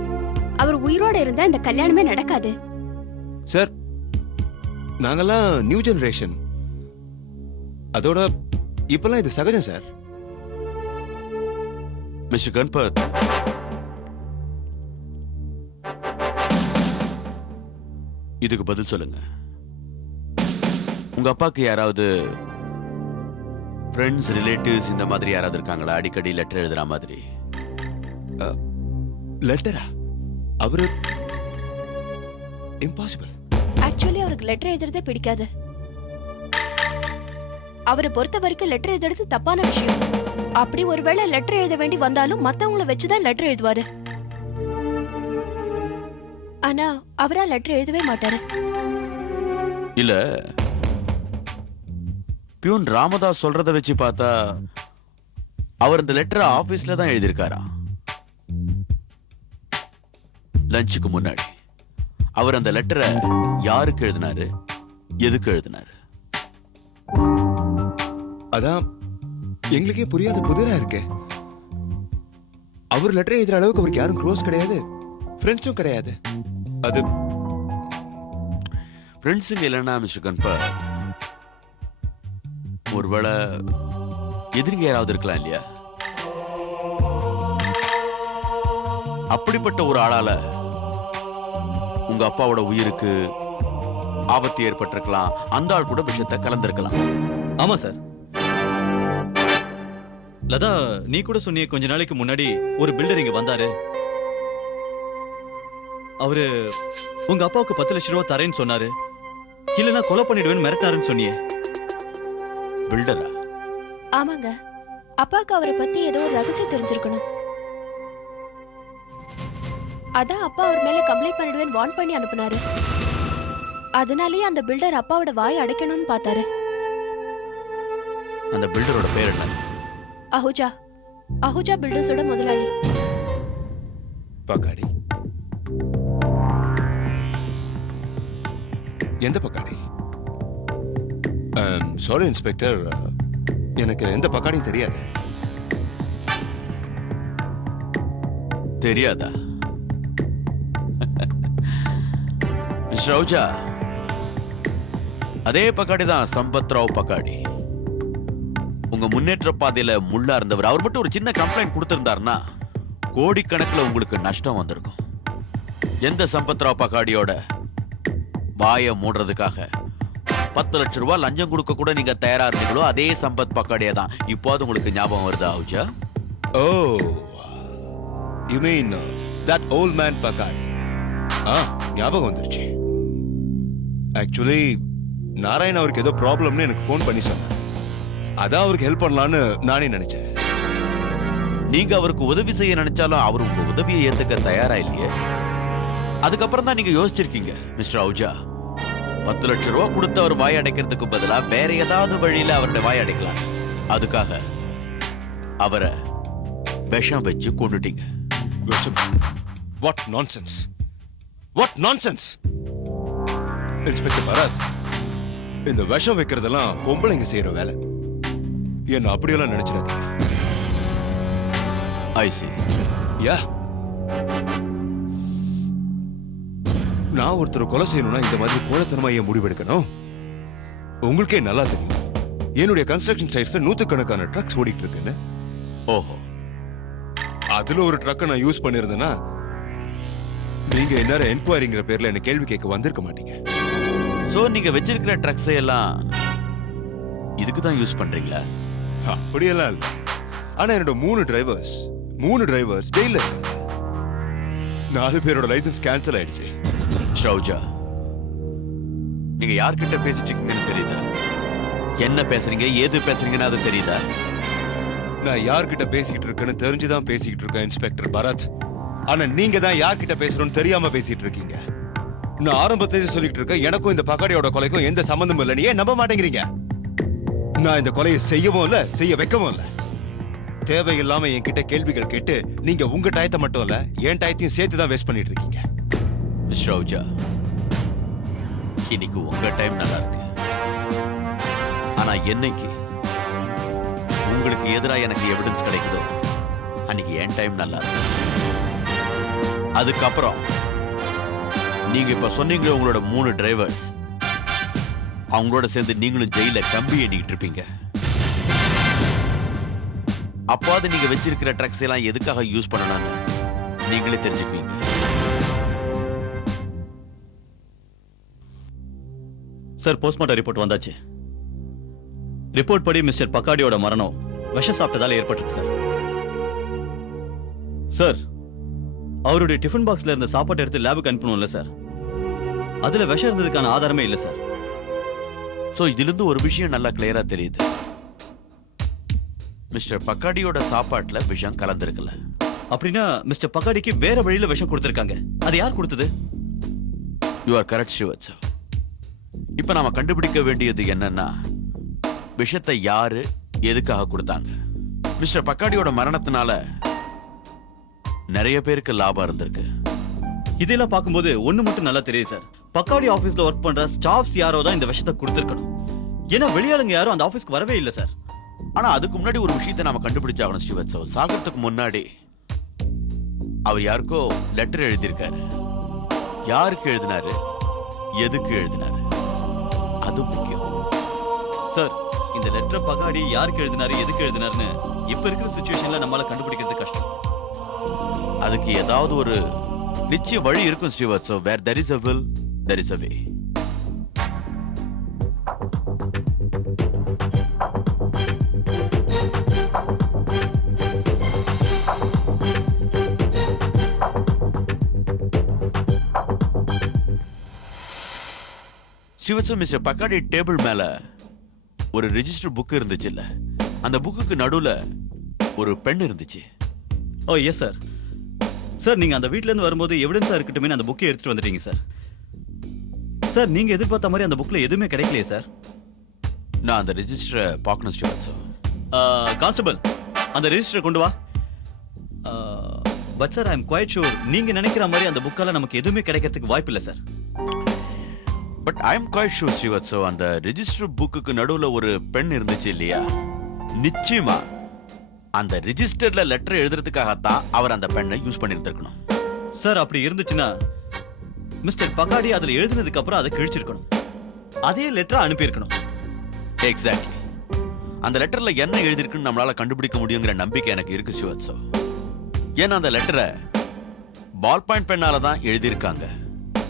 அவர் உயிரோட இருந்தா இந்த கல்யாணமே நடக்காது. சார், நாங்கெல்லாம் நியூ ஜெனரேஷன். அதோட இப்பெல்லாம் இது சகஜம் சார். மிஸ்டர் கண்பத், இதுக்கு பதில் சொல்லுங்க. உங்க அப்பாக்கு யாராவது ஃப்ரெண்ட்ஸ், ரிலேட்டிவ்ஸ் இந்த மாதிரி யாராவது இருக்காங்களா? அடிக்கடி லெட்டர் எழுதுற மாதிரி. லெட்டரா? அவரு இம்பாசிபிள். ஆக்சுவலி அவருக்கு லெட்டர் எழுதுறதே பிடிக்காது. அவரை பொறுத்த வரைக்கும் லெட்டர் எழுதுறது தப்பான விஷயம். அப்படி ஒருவேளை லெட்டர் எழுத வேண்டி வந்தாலும் மத்தவங்கள வச்சுதான் லெட்டர் எழுதுவாரு. ஆனா அவரா லெட்டர் எழுதவே மாட்டாரு. இல்ல பியூன் ராமதாஸ் சொல்றத வச்சு பார்த்தா அவர் இந்த லெட்டரை ஆபீஸ்ல தான் எழுதியிருக்காரா? லஞ்சுக்கு முன்னாடி அவர் அந்த லெட்டரை யாருக்கு எழுதினாரு, எதுக்கு எழுதினாரு? அதான் எங்களுக்கே புரியாத புதிரா இருக்கு. அவர் லெட்டர் எழுதுற அளவுக்கு அவருக்கு யாரும் க்ளோஸ் கிடையாது, ஃப்ரெண்ட்ஸும் கிடையாது. அது ஃப்ரெண்ட்ஸுங்க இல்லைன்னா மிஸ்டர் கன்பர், ஒருவேளை எதிரிங்க யாராவது இருக்கலாம் இல்லையா? அப்படிப்பட்ட ஒரு ஆளால உங்க அப்பாவோட உயிருக்கு ஆபத்து ஏற்பட்டிருக்கலாம். அந்த ஆள் கூட விஷயத்தை கலந்திருக்கலாம். ஆமா சார். லதா, நீ கூட சொன்னியே கொஞ்ச நாளைக்கு முன்னாடி ஒரு பில்டர் இங்க வந்தாரு. அவரு உங்க அப்பாவுக்கு 10 லட்சம் ரூபாய் தரேன்னு சொன்னாரு. இல்லனா கொலை பண்ணிடுவேன்னு மிரட்டினாருன்னு சொன்னியே. பில்டரா? ஆமாங்க, அப்பாவுக்கு அவரை பத்தி ஏதோ ஒரு ரகசியம் தெரிஞ்சிருக்கணும். அதான் அப்பா அவர் மேல கம்ப்ளைண்ட் பண்ணிடுவேன்னு வார்ன் பண்ணி அனுப்புனாரு. அதனாலேயே அந்த பில்டர் அப்பாவோட வாய் அடைக்கணும்னு பார்த்தாரு. அந்த பில்டரோட பேர் என்ன? அஹூஜா. அஹூஜா பில்டர்ஸோட முதலாளி. பகாடி? எந்த பகாடி? சாரி இன்ஸ்பெக்டர், எனக்கு எந்த பகாடியும் தெரியாது. தெரியாதா? மிஸ்டர் ரவுஜா, அதே பக்காடி தான் சம்பத் ராவ் பக்காடி. உங்க முன்னேற்ற பாதையில முள்ளா இருந்தவர். அவர் மட்டும் ஒரு சின்ன கம்ப்ளைண்ட் கொடுத்திருந்தாருன்னா கோடிக்கணக்கில் உங்களுக்கு நஷ்டம் வந்திருக்கும். எந்த சம்பத் ராவ் பக்காடியோட வாயை மூடுறதுக்காக 10 லட்சம் ரூபாய் லஞ்சம் கொடுக்க கூட நீங்க தயாரா இருந்தீங்களோ அதே சம்பத் பக்காடியே தான் இப்போது உங்களுக்கு ஞாபகம் வருதா அவுஜா? ஓ, you mean that old man Pahadi. ஞாபகம் வந்துருச்சு. ஆக்சுவலி நாராயண் அவருக்கு ஏதோ ப்ராப்ளம்னு எனக்கு ஃபோன் பண்ணி சொன்னார். அதான் அவருக்கு ஹெல்ப் பண்ணலான்னு நானே நினைச்சேன். நீங்க அவருக்கு உதவி செய்ய நினைச்சாலும் அவர் உங்க உதவியை ஏத்துக்க தயாரா இல்லையே. அதுக்கப்புறம் தான் நீங்க யோசிச்சிருக்கீங்க மிஸ்டர் அவுஜா, 10 லட்சம் ரூபாய் கொடுத்து அவர் வாய் அடைக்கிறதுக்கு பதிலா வேற ஏதாவது வழியில அவருடைய வாய் அடைக்கலாம். அதுக்காக அவரை விஷம் வச்சு கொண்டுட்டீங்க. What nonsense, what nonsense! Inspector Bharat, இந்த விஷம் வைக்கிறதெல்லாம் பொம்பளைங்க செய்யற வேலை. என்ன அப்படியெல்லாம் நினைச்சிடாதீங்க. I see. யா, நான் ஒருத்தர் கொலை செய்யணும்னா இந்த மாதிரி கோலத்தனமா ஏன் முடிவெடுக்கணும்? உங்களுக்கே நல்லா தெரியும் என்னுடைய கன்ஸ்ட்ரக்ஷன் சைட்ஸ்ல 100கணக்கான ட்ரக்ஸ் ஓடிட்டு இருக்குன்னு. ஓஹோ, அதுல ஒரு ட்ரக்கை நான் யூஸ் பண்ணிருந்தேன்னா நீங்க என்ன என்கொயரிங்கிற பேர்ல என்ன கேள்வி கேட்க வந்திருக்க மாட்டீங்க. சோ நீங்க வச்சிருக்கிற ட்ரக்ஸ் எல்லாம் இதுக்கு தான் யூஸ் பண்றீங்களா? அப்படியெல்லாம் இல்ல. ஆனா என்னோட 3 டிரைவர்ஸ் ஜெயில இருக்காங்க. 4 பேரோட லைசன்ஸ் கேன்சல் ஆயிடுச்சு. ஷவுஜா, நீங்க யார்கிட்ட பேசிட்டு இருக்கீங்கன்னு தெரியுதா? என்ன பேசுறீங்க, ஏது பேசுறீங்கன்னு அது தெரியுதா? நான் யார்கிட்ட பேசிக்கிட்டு இருக்கேன்னு தெரிஞ்சுதான் பேசிக்கிட்டு இருக்கேன் இன்ஸ்பெக்டர் பரத். ஆனா நீங்க தான் யார்கிட்ட பேசணும்னு தெரியாம பேசிட்டு இருக்கீங்க. நான் ஆரம்பத்திலேயே சொல்லிட்டு இருக்கேன், எனக்கும் இந்த பகாடியோட கொலைக்கும் எந்த சம்பந்தமும் இல்லை. நீ ஏன் நம்ப மாட்டேங்கிறீங்க? நான் இந்த கொலையை செய்யவும் இல்ல, செய்ய வைக்கவும் இல்ல. தேவையில்லாம என்கிட்ட கேள்விகள் கேட்டு நீங்க உங்க டயத்தை மட்டும் இல்ல என் டயத்தையும் சேர்த்து தான் வேஸ்ட் பண்ணிட்டு இருக்கீங்க. மிஸ்டர் அவுஜா, இன்னைக்கு உங்க டைம் நல்லா இருக்கு. ஆனா என்னைக்கு உங்களுக்கு எதிராக எனக்கு எவிடன்ஸ் கிடைக்குதோ அன்னைக்கு என் டைம் நல்லா இருக்கு. அதுக்கப்புறம் நீங்க இப்ப சொன்னீங்க உங்களோட 3 டிரைவர்ஸ், அவங்களோட சேர்ந்து நீங்களும் ஜெயில கம்பி எண்ணிக்கிட்டு இருப்பீங்க. அப்பாவது நீங்க வச்சிருக்கிற ட்ரக்ஸ் எல்லாம் எதுக்காக யூஸ் பண்ணணும்னு நீங்களே தெரிஞ்சுக்குவீங்க. சார், போஸ்ட்மார்ட்டம் ரிப்போர்ட் வந்தாச்சு. ரிப்போர்ட் படி மிஸ்டர் பக்காடியோட மரணம் விஷம் சாப்பிட்டதால ஏற்பட்டிருக்கு சார். சார், அவருடைய டிஃபன் பாக்ஸ்ல இருந்த சாப்பாட்டை எடுத்து லேபுக்கு அனுப்பணும்ல சார். அதுல விஷம் இருந்ததுக்கான ஆதாரமே இல்ல சார். சோ இதிலிருந்து ஒரு விஷயம் நல்லா கிளியரா தெரியுது. மிஸ்டர் பக்காடியோட சாப்பாட்டுல விஷம் கலந்திருக்கல. அப்படின்னா மிஸ்டர் பகாடிக்கு வேற வழியில விஷம் கொடுத்திருக்காங்க. அது யார் கொடுத்தது? You are correct Srivastav. இப்ப நாம கண்டுபிடிக்க வேண்டியது என்னன்னா விஷத்தை யாரு எதுக்காக கொடுத்தாங்க. மிஸ்டர் பக்காடியோட மரணத்தினால நிறைய பேருக்கு லாபம் இருந்திருக்கு. இதெல்லாம் பார்க்கும்போது ஒண்ணு மட்டும் நல்லா தெரியுது சார். பக்காடி ஆபீஸ்ல ஒர்க் பண்ற ஸ்டாஃப்ஸ் யாரோ தான் இந்த விஷத்தை கொடுத்திருக்கணும். ஏன்னா வெளியாளுங்க யாரும் அந்த ஆபீஸ்க்கு வரவே இல்லை சார். ஆனா அதுக்கு முன்னாடி ஒரு விஷயத்தை நாம கண்டுபிடிச்சாகணும் ஸ்ரீவத்சவ். சாகறதுக்கு முன்னாடி அவர் யாருக்கோ லெட்டர் எழுதியிருக்காரு. யாருக்கு எழுதினாரு, எதுக்கு எழுதினாரு, அது முக்கியம் சார். இந்த லெட்டர் பகாடி யாருக்கு எழுதினாரு, எதுக்கு எழுதினாருன்னு இப்ப இருக்கிற சிச்சுவேஷன்ல நம்மளால கண்டுபிடிக்கிறது கஷ்டம். அதுக்கு ஏதாவது ஒரு நிச்சய வழி இருக்கும் Srivastav. where there is a will, there is a way. Srivastav, mister பக்காடி table மேல ஒரு ரெஜிஸ்டர் புக் இருந்துச்சு இல்ல, அந்த புக்குக்கு நடுவுல ஒரு பென் இருந்துச்சு. ஓ எஸ் சார். சார் நீங்க அந்த வீட்ல இருந்து வரும்போது எவிடன்ஸா இருக்கட்டுமே அந்த புக்கை எடுத்துட்டு வந்துட்டீங்க சார். சார் நீங்க எதிர்பார்த்த மாதிரி அந்த புக்ல எதுவுமே கிடைக்கலையே சார். நான் அந்த ரெஜிஸ்டரை பார்க்கணும் ஸ்ரீவத்சவ். கான்ஸ்டபிள், அந்த ரெஜிஸ்டர் கொண்டு வா. But sir I am quite sure நீங்க நினைக்கிற மாதிரி அந்த புக்கால நமக்கு எதுவுமே கிடைக்கிறதுக்கு வாய்ப்பு இல்லை sir. But I am quite sure Srivatsav, அந்த ரெஜிஸ்டர் புக்குக்கு நடுவுல ஒரு பென் இருந்துச்சு இல்லையா, நிச்சயமா அந்த ரெஜிஸ்டர்ல லெட்டர் எழுதுறதுக்காகத்தான் அவர் அந்த பெண்ணை யூஸ் பண்ணிருந்திருக்கணும். சார் அப்படி இருந்துச்சுன்னா மிஸ்டர் பகாடி அதுல எழுதினதுக்கு அப்புறம் அதை கிழிச்சிருக்கணும். அதே லெட்டரை அனுப்பியிருக்கணும். எக்ஸாக்ட்லி. அந்த லெட்டர்ல என்ன எழுதிருக்குன்னு நம்மளால கண்டுபிடிக்க முடியுங்கிற நம்பிக்கை எனக்கு இருக்கு ஸ்ரீவத்சவ். ஏன்னா அந்த லெட்டரை பால் பாயிண்ட் பெண்ணால தான் எழுதியிருக்காங்க,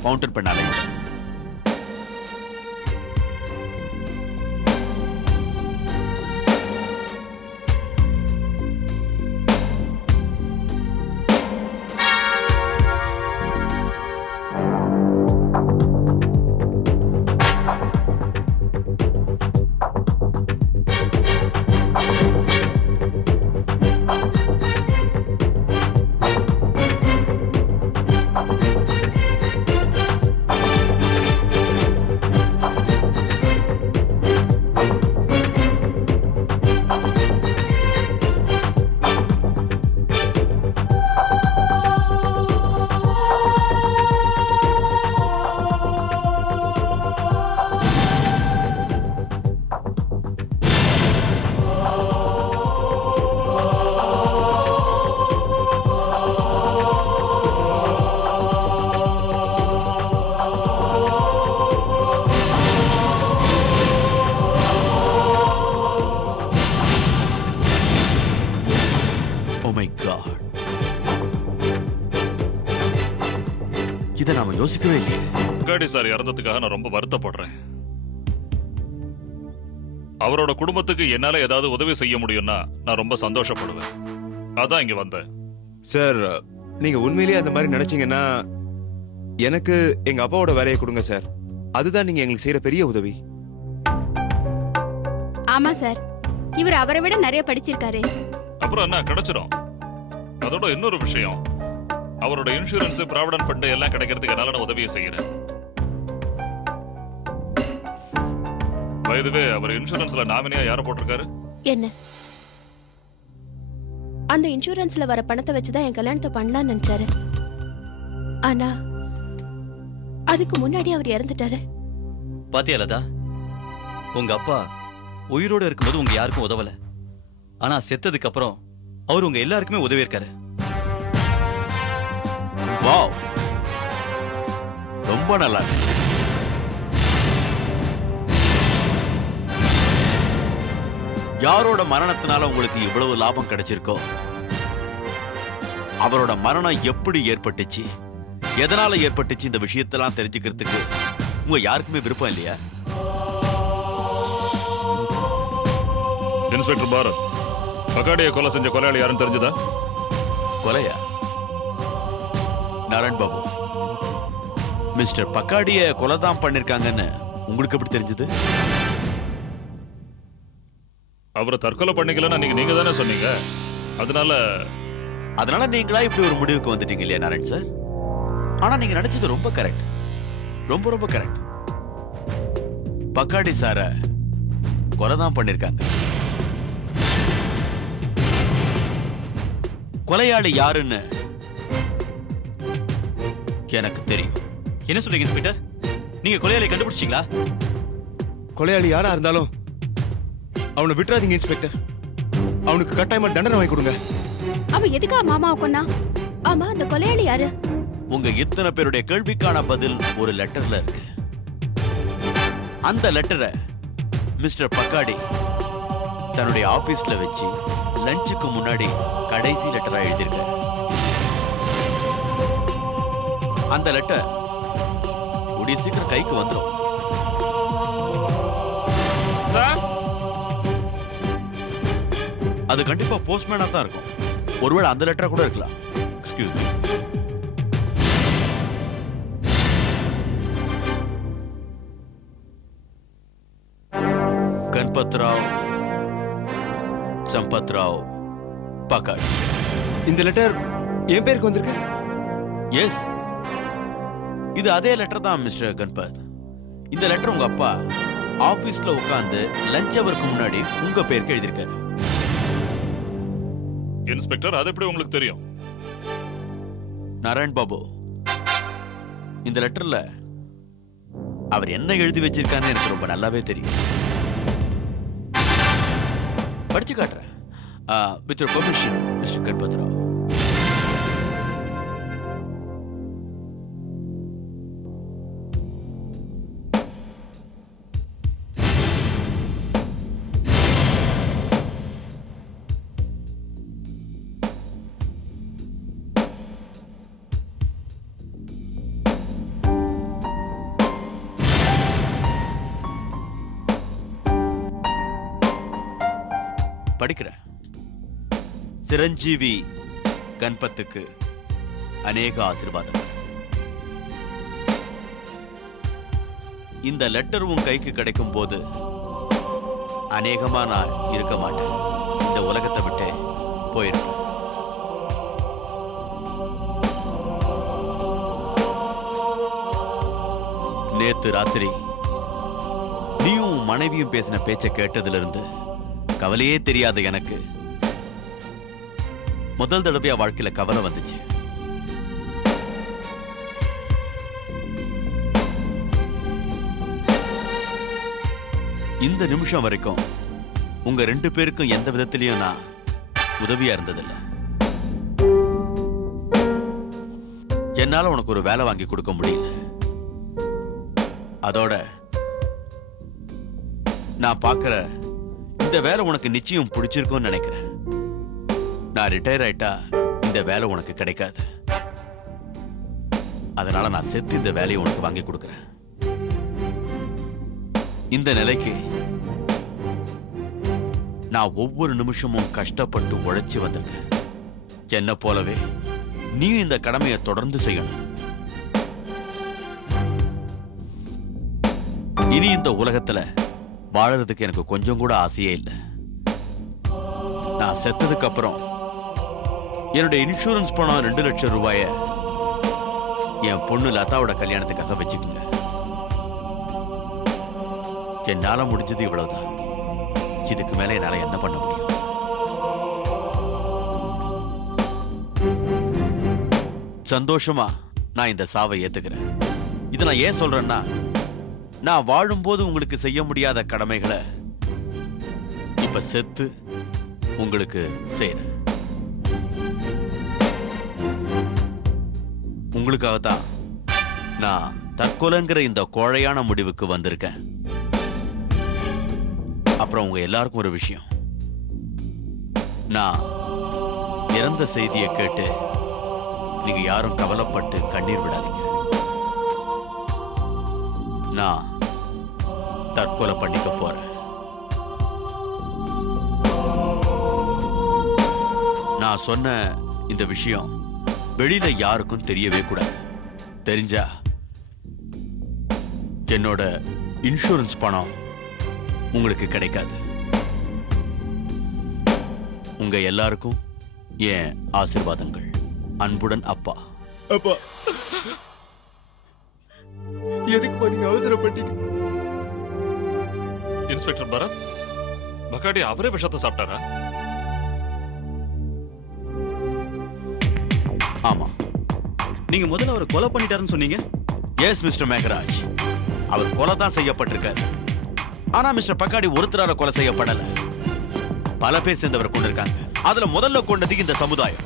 ஃபவுண்டன் பெண்ணால இல்ல. இதை நாம யோசிக்கவே இல்லையே. பக்காடி சார் இறந்ததுக்காக நான் ரொம்ப வருத்தப்படுறேன். அவரோட குடும்பத்துக்கு என்னால ஏதாவது உதவி செய்ய முடியும்னா நான் ரொம்ப சந்தோஷப்படுவேன். அதான் இங்க வந்தேன். சார் நீங்க உண்மையிலேயே அந்த மாதிரி நினைச்சீங்கன்னா எனக்கு எங்க அப்பாவோட வேலையை கொடுங்க சார். அதுதான் நீங்க எங்களுக்கு செய்யற பெரிய உதவி. ஆமா சார், இவர் அவரை விட நிறைய படிச்சிருக்காரு. அப்புறம் என்ன கிடைச்சிடும். அதோட இன்னொரு விஷயம், அவரோட இன்சூரன்ஸ், ப்ராவிடன்ட் ஃபண்ட் எல்லாம் கிடைக்கிறதுக்கு என்னால நான் உதவியை செய்யறேன். பை தி வே, அவர் இன்சூரன்ஸ்ல நாமினியா யாரை போட்டிருக்காரு? என்ன? அந்த இன்சூரன்ஸ்ல வர பணத்தை வச்சுதான் என் கல்யாணத்தை பண்ணலாம்னு நினைச்சாரு. ஆனா அதுக்கு முன்னாடி அவர் இறந்துட்டாரு. பாத்தியா லதா, உங்க அப்பா உயிரோட இருக்கும்போது உங்க யாருக்கும் உதவல. ஆனா செத்ததுக்கு அப்புறம் அவர் உங்க எல்லாருக்குமே உதவி இருக்காரு. வாவ், ரொம்ப நல்லா இருக்கு. யாரோட மரணத்தினால உங்களுக்கு இவ்வளவு லாபம் கிடைச்சிருக்கோ, அவரோட மரணம் எப்படி ஏற்பட்டுச்சு, எதனால ஏற்பட்டுச்சு, இந்த விஷயத்தெல்லாம் தெரிஞ்சுக்கிறதுக்கு உங்க யாருக்குமே விருப்பம் இல்லையா? இன்ஸ்பெக்டர் பாரத், பகாடியை கொலை செஞ்ச கொலையாளி யாருன்னு தெரிஞ்சதா? கொலையா? நாராயண் பாபு, மிஸ்டர் பக்காடிய கொலை தான் பண்ணிருக்காங்கன்னு உங்களுக்கு எப்படி தெரிஞ்சது? அவரை தற்கொலை பண்ணிக்கலன்னு அன்னைக்கு நீங்க தானே சொன்னீங்க. அதனால நீங்களா இப்படி ஒரு முடிவுக்கு வந்துட்டீங்க இல்லையா நாராயண் சார்? ஆனா நீங்க நினைச்சது ரொம்ப கரெக்ட், ரொம்ப ரொம்ப கரெக்ட். பக்காடி சார கொலை தான் பண்ணிருக்காங்க. கொலையாளி யாருன்னு எனக்கு தெரியும். என்ன சொல்றீங்க இன்ஸ்பெக்டர்? நீங்க கொலையாளியை கண்டுபிடிச்சிட்டீங்களா? கொலையாளி யாரா இருந்தாலும் அவனை விட்டுறாதீங்க இன்ஸ்பெக்டர். அவனுக்கு கட்டாயமா தண்டனை வாங்கி கொடுங்க. அவன் எதுக்கா மாமாவை கொன்னா? ஆமா, அந்த கொலையாளி யாரு? உங்க இத்தனை பேருடைய கேள்விக்கான பதில் ஒரு லெட்டர்ல இருக்கு. அந்த லெட்டரை மிஸ்டர் பக்காடி தன்னுடைய ஆபீஸ்ல வச்சு லஞ்சுக்கு முன்னாடி கடைசி லெட்டரா எழுதியிருக்காரு. அந்த லெட்டர் கூடிய சீக்கிரம் கைக்கு வந்துடும். சார், அது கண்டிப்பா போஸ்ட்மேனா தான் இருக்கும். ஒருவேளை அந்த லெட்டரா கூட இருக்கலாம். Excuse me. கண்பத்ராவ் சம்பத்ராவ் பக்காடி. இந்த லெட்டர் என் பேருக்கு வந்திருக்கு. எஸ், இது அதே லெட்டர் தான் மிஸ்டர் கண்பத். இந்த லெட்டர் உங்க அப்பா ஆபீஸ்ல உட்கார்ந்து லஞ்ச் அவருக்கு முன்னாடி உங்க பேருக்கு எழுதியிருக்காரு. இன்ஸ்பெக்டர், அது எப்படி உங்களுக்கு தெரியும்? நாராயண் பாபு, இந்த லெட்டர்ல அவர் என்ன எழுதி வச்சிருக்காருன்னு எனக்கு ரொம்ப நல்லாவே தெரியும். படிச்சு காட்டுறேன். With your permission mister Ganpatrao. படிக்கிறேன். சிரஞ்சீவி கண்பத்துக்கு அநேக ஆசீர்வாதம். இந்த லெட்டர் உன் கைக்கு கிடைக்கும் போது அநேகமா நான் இருக்க மாட்டேன். இந்த உலகத்தை விட்டு போயிருப்பேன். நேத்து ராத்திரி நீயும் மனைவியும் பேசின பேச்சை கேட்டதுல இருந்து கவலையே தெரியாத எனக்கு முதல் தடவையா வாழ்க்கையில கவலை வந்துச்சு. இந்த நிமிஷம் வரைக்கும் உங்க 2 பேருக்கும் எந்த விதத்திலையும் நான் உதவியா இருந்ததில்லை. என்னால உனக்கு ஒரு வேலை வாங்கி கொடுக்க முடியல. அதோட நான் பார்க்கிற இந்த வேலை உனக்கு நிச்சயம் பிடிச்சிருக்கும்னு நினைக்கிறேன். நான் ரிட்டையர் ஆயிட்டா இந்த வேலை உனக்கு கிடைக்காது. அதனால நான் செத்து இந்த வேலையை உனக்கு வாங்கி கொடுக்கிறேன். இந்த நிலைக்கு நான் ஒவ்வொரு நிமிஷமும் கஷ்டப்பட்டு உழைச்சி வந்திருக்கேன். என்ன போலவே நீ இந்த கடமையை தொடர்ந்து செய்யணும். இனி இந்த உலகத்துல வாழறதுக்கு எனக்கு கொஞ்சம் கூட ஆசையே இல்லை. நான் செத்ததுக்கு அப்புறம் என்னுடைய இன்சூரன்ஸ் பணம் 2 லட்சம் ரூபாய என் பொண்ணு லதாவோட கல்யாணத்துக்காக வச்சுக்கோங்க. என்னால முடிஞ்சது இவ்வளவுதான். இதுக்கு மேல என்னால என்ன பண்ண முடியும்? சந்தோஷமா நான் இந்த சாவை ஏத்துக்கிறேன். இதை நான் ஏன் சொல்றேன்னா, நான் வாழும்போது உங்களுக்கு செய்ய முடியாத கடமைகளை இப்ப செத்து உங்களுக்கு செய்றேன். உங்களுக்காக தான் நான் தற்கொலைங்கிற இந்த கோழையான முடிவுக்கு வந்திருக்கேன். அப்புறம் உங்க எல்லாருக்கும் ஒரு விஷயம், நான் இறந்த செய்தியை கேட்டு நீங்க யாரும் கவலைப்பட்டு கண்ணீர் விடாதீங்க. நான் தற்கொலை பண்ணிக்க போறேன். நான் சொன்ன இந்த விஷயம் வெளியில யாருக்கும் தெரியவே கூடாது. தெரிஞ்சா என்னோட இன்சூரன்ஸ் பணம் உங்களுக்கு கிடைக்காது. உங்க எல்லாருக்கும் என் ஆசீர்வாதங்கள். அன்புடன் அப்பா. அப்பா எதுக்குப்பா நீங்க அவசரப்பட்டீங்க? இன்ஸ்பெக்டர் பரத், பகாடி அவரே விஷத்தை சாப்பிட்டாரா? ஆமா. நீங்க முதல்ல அவரை கொலை பண்ணிட்டாருன்னு சொன்னீங்க. எஸ் மிஸ்டர் மேகராஜ், அவர் கொலை தான் செய்யப்பட்டிருக்காரு. ஆனா மிஸ்டர் பக்காடி ஒருத்தரால கொலை செய்யப்படல. பல பேர் சேர்ந்தவரை கொண்டிருக்காங்க. அதுல முதல்ல கொண்டது இந்த சமுதாயம்.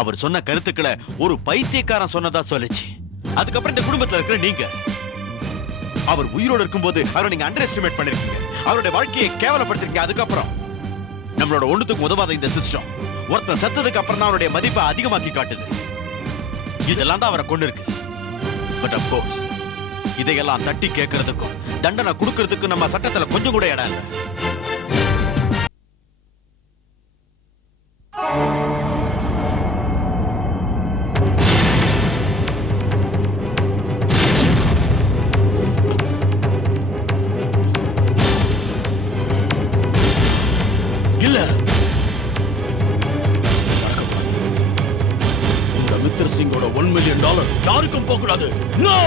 அவர் சொன்ன கருத்துக்களை ஒரு பைத்தியக்காரன் சொன்னதா சொல்லுச்சு. அதுக்கப்புறம் இந்த குடும்பத்துல இருக்கிற நீங்க. அவர் உயிரோடு இருக்கும்போது அவரை நீங்க அண்டர் எஸ்டிமேட் பண்ணிருக்கீங்க. அவருடைய வாழ்க்கையை கேவலப்படுத்திருக்கீங்க. அதுக்கப்புறம் நம்மளோட ஒண்ணுத்துக்கு உதவாத இந்த சிஸ்டம் ஒருத்தன் செத்ததுக்கு அப்புறம் தான் அவருடைய மதிப்பை அதிகமாக்கி காட்டுது. இதெல்லாம் தான் அவரை கொண்டு இருக்கு. பட் ஆஃப் கோர்ஸ் இதையெல்லாம் தட்டி கேட்கறதுக்கும் தண்டனை கொடுக்கறதுக்கும் நம்ம சட்டத்துல கொஞ்சம் கூட இடம் இல்லை. இல்ல இந்த மித்திர சிங்கோட $1 மில்லியன் யாருக்கும் போக கூடாது. No.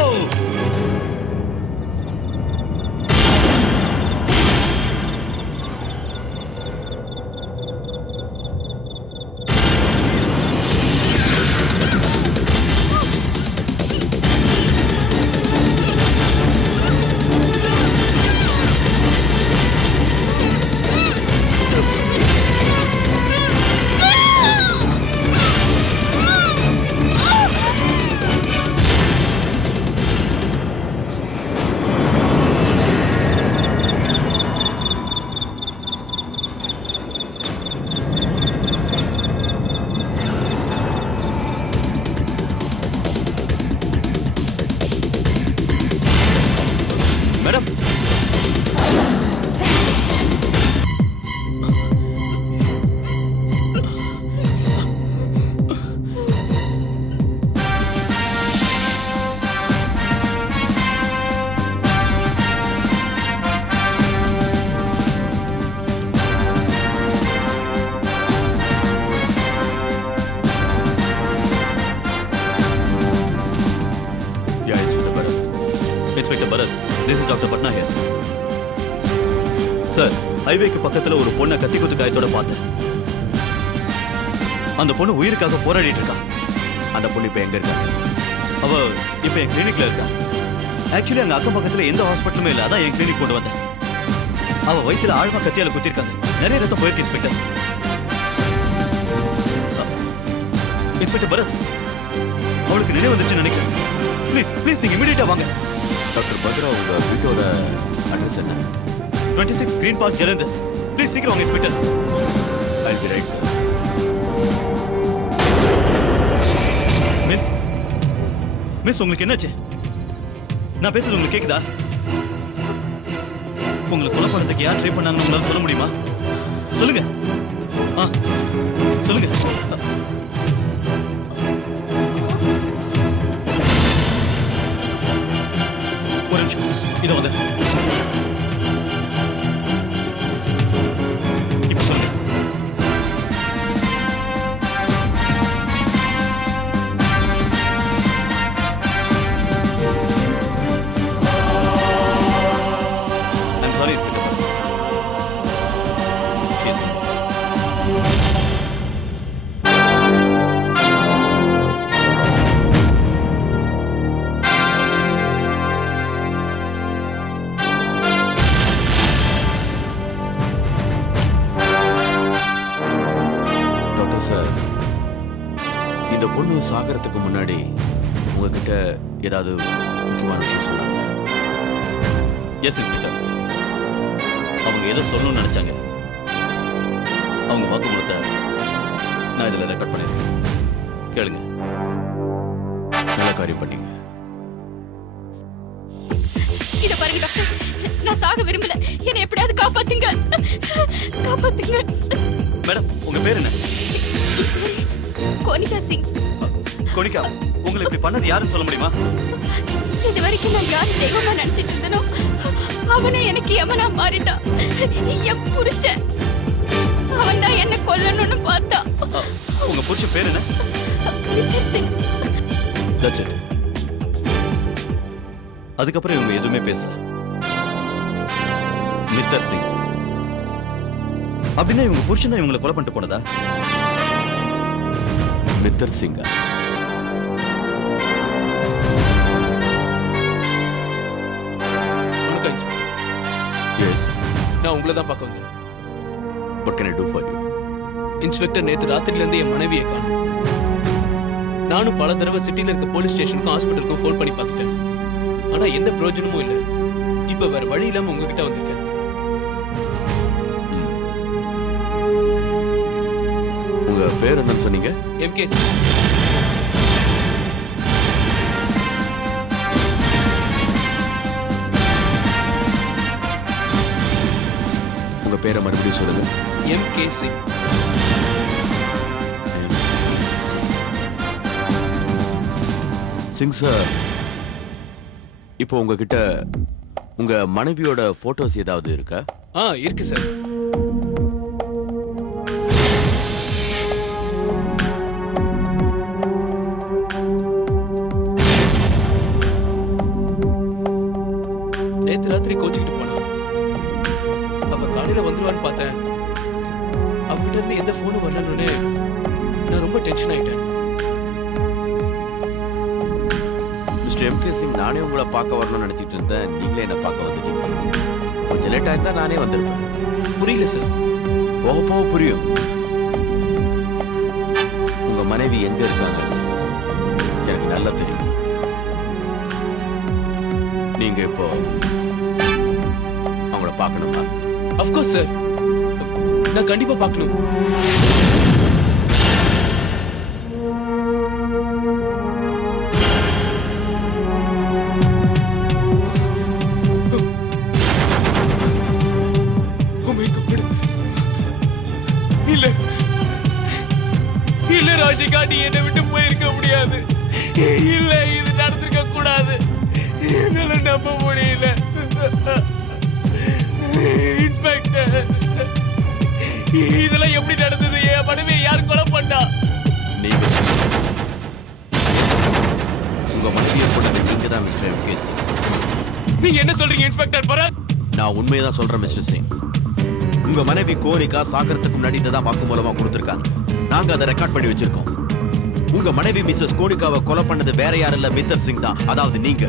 Madam, Yeah, Inspector Bharat. Inspector Bharat, this is doctor Patna here. Sir, ஹைவேக்கு பக்கத்துல ஒரு பொண்ணை கத்தி குத்து காயத்தோட பார்த்தேன். அந்த பொண்ணு உயிருக்காக போராடிட்டு இருக்கா. அந்த பொண்ணு இப்ப எங்க இருக்கா? அவ இப்ப என் கிளினிக்ல இருக்கா. ஆக்சுவலி அங்க அக்கம் பக்கத்துல எந்த ஹாஸ்பிட்டலுமே இல்ல. அதான் என் கிளினிக் கொண்டு வந்தேன். அவ வயித்துல ஆழ்வா கத்தியால குத்திருக்காங்க. நிறைய ரத்தம் போயிருக்கு இன்ஸ்பெக்டர். இன்ஸ்பெக்டர் பரத், அவளுக்கு நினைவு வந்துச்சுன்னு நினைக்கிறேன். ப்ளீஸ் ப்ளீஸ் நீங்க இமிடியேட்டா வாங்க. டாக்டர் பத்ரா, உங்க வீட்டோட அட்ரஸ் என்ன? 26 கிரீன் பார்க் ஜலந்தர். ப்ளீஸ் சீக்கிரம் வாங்க inspector. I'll be right. Miss miss உங்களுக்கு என்னாச்சு? நான் பேசுறது உங்களுக்கு கேக்குதா? உங்களை கொலை பண்ணதுக்கு யார் ட்ரை பண்ணாங்கன்னு உங்களால சொல்ல முடியுமா? சொல்லுங்க. சொல்லுங்க. ஒரு நிமிஷம், இதோ வந்து இப்ப சொல்லுங்க. I'm sorry, Inspector. Cheers. Doctor sir, இந்த பொண்ணு சாகறதுக்கு முன்னாடி உங்ககிட்ட ஏதாவது முக்கியமான விஷயம் சொன்னாங்க? S inspector. அவங்க ஏதோ சொல்லணும்னு நினைச்சாங்க. அவங்க வாக்குமூலத்தை நான் இதுல ரெக்கார்ட் பண்ணிருக்கேன். கேளுங்க. நல்ல காரியம் பண்ணீங்க. இத பாருங்க டாக்டர், நான் சாக விரும்பல. என்னை எப்படியாவது காப்பாத்துங்க, காப்பாத்துங்க. மேடம், உங்க பேர் என்ன? கோனிகா சிங். கோனிகா, உங்களை இப்படி பண்ணது யாருன்னு சொல்ல முடியுமா? இது வரைக்கும் நான் யார் தெய்வமா நினைச்சிட்டு இருந்தனோ அவனே எனக்கு யமனா மாறிட்டான். என் புரிச்ச அவன் தான் என்ன கொல்லணும்னு பார்த்தா. உங்க புருஷ பேர் என்ன? மித்தர் சிங். That's it. அதுக்கப்புறம் இவங்க எதுவுமே பேசல. மித்தர் சிங் அப்படின்னா இவங்க புருஷன் தான் இவங்களை கொலை பண்ணிட்டு போனதா? மித்தர் சிங்கா? வணக்கம் இன்ஸ்பெக்டர். Yes. நான் உங்களை தான் பார்க்க வந்தேன். What can I do for you? Inspector, நேத்து ராத்திரில இருந்து என் மனைவியை காணோம். நானும் பல தடவை சிட்டில இருக்க போலீஸ் ஸ்டேஷனுக்கும் ஹாஸ்பிட்டலுக்கும் ஃபோன் பண்ணி பார்த்துட்டேன். ஆனா எந்த பிரயோஜனமும் இல்லை. இப்ப வேற வழி இல்லாம உங்ககிட்ட வந்திருக்கேன். உங்க பேர் என்னன்னு சொன்னீங்க? MK. உங்க பேரை மறுபடியும் சொல்லுங்க. MK சிங். சிங் சார், இப்போ உங்ககிட்ட உங்க மனைவியோட போட்டோஸ் ஏதாவது இருக்கா? இருக்கு சார். நேத்து ராத்திரி கோச்சிக்கிட்டு போனா. அவ காலையில வந்துருவான்னு பார்த்தேன். அவகிட்ட இருந்து எந்த போனும் வரலன்னு நான் ரொம்ப டென்ஷன் ஆயிட்டேன். மிஸ்டர் MK சிங், நானே உங்களை பார்க்க வரணும்னு நினைச்சிட்டு இருந்தேன். நீங்களே என்ன பார்க்க வந்துட்டீங்க. கொஞ்சம் லேட் ஆயிருந்தா நானே வந்திருப்பேன். புரியல சார். போக போக புரியும். உங்க மனைவி எங்க இருக்காங்க எனக்கு நல்லா தெரியும். நீங்க இப்போ அவங்கள பார்க்கணுமா? Of course sir. நான் கண்டிப்பா பார்க்கணும். இல்ல இல்ல ராஷிகா, நீ என்னை விட்டு போயிருக்க முடியாது. இல்ல, இது நடந்திருக்க கூடாது. என்னால நம்ப முடியல. இன்ஸ்பெக்டர், இதெல்லாம் எப்படி நடந்தது? என் மனைவியை யார் கொலை பண்ணா? நீங்க உங்க மனைவியை கொண்டது நீங்க தான் மிஸ்டர் MK சிங். நீங்க என்ன சொல்றீங்க இன்ஸ்பெக்டர் பரத்? நான் உண்மையதான் சொல்றேன் மிஸ்டர் சிங். உங்க மனைவி கோனிகா சாகரத்துக்கு முன்னாடி இதை தான் வாக்குமூலமா கொடுத்திருக்காங்க. நாங்க அதை ரெக்கார்ட் பண்ணி வச்சிருக்கோம். உங்க மனைவி மிஸ்ஸஸ் கோனிகாவை கொலை பண்ணது வேற யாரும் இல்ல, மித்தர் சிங் தான். அதாவது நீங்க.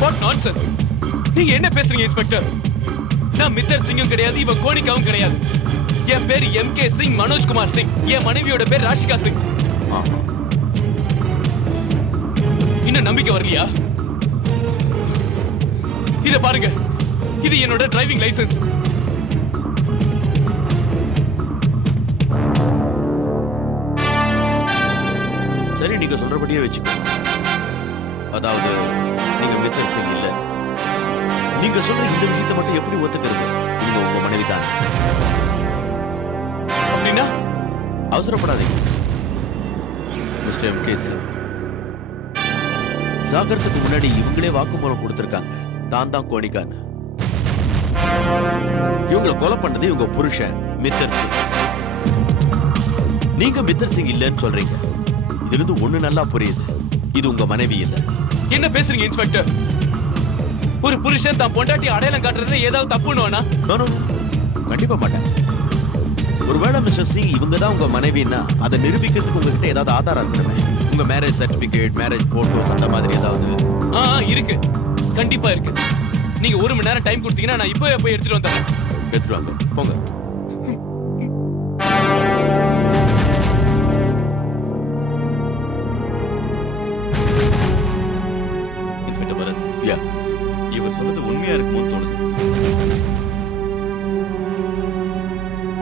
What nonsense! நீங்க என்ன பேசுறீங்க இன்ஸ்பெக்டர்? நான் மித்தர் சிங்கும் கிடையாது, இவ கோனிகாவும் கிடையாது. என் பேர் MK சிங், மனோஜ்குமார் சிங். என் மனைவியோட பேர் ராஷிகா சிங். இன்னும் நம்பிக்கை வரலையா? இத பாருங்க, இது என்னோட டிரைவிங் லைசென்ஸ். சரி, நீங்க சொல்றபடியே வச்சுக்கோ. அதாவது நீங்க மித்தர் சிங் இல்ல. நீங்க சொல்ற இந்த விஷயத்தை மட்டும் எப்படி ஒத்துக்கிறது? நீங்க உங்க மனைவி தான். அப்படின்னா அவசரப்படாதீங்க மிஸ்டர் MK சிங். சாகரத்துக்கு முன்னாடி இவங்களே வாக்குமூலம் கொடுத்திருக்காங்க, தான் தான் கோனிகான்னு. இவங்களை கொலை பண்ணது இவங்க புருஷன் மித்தர் சிங். நீங்க மித்தர் சிங் இல்லன்னு சொல்றீங்க. இதுல இருந்து ஒண்ணு நல்லா புரியுது, இது உங்க மனைவி இல்ல. என்ன பேசுறீங்க இன்ஸ்பெக்டர்? ஒரு புருஷன் தான் பொண்டாட்டி அடையாளம் காட்டுறதுல ஏதாவது தப்புன்னு கண்டிப்பா மாட்டேன். ஒருவேளை மிஸ்டர் சிங் இவங்க தான் உங்க மனைவின்னா அதை நிரூபிக்கிறதுக்கு உங்ககிட்ட ஏதாவது ஆதாரம் இருக்கணுமே. உங்க மேரேஜ் சர்டிபிகேட், மேரேஜ் போட்டோஸ் அந்த மாதிரி ஏதாவது? இருக்கு, கண்டிப்பா இருக்கு. நீங்க 1 மணி நேரம் டைம் கொடுத்தீங்கன்னா நான் இப்பவே போய் எடுத்துட்டு வந்துடுறேன். எடுத்துட்டு வாங்க, போங்க. இன்ஸ்பெக்டர் பரத், இவர் சொன்னது உண்மையா இருக்குமோன்னு தோணுது.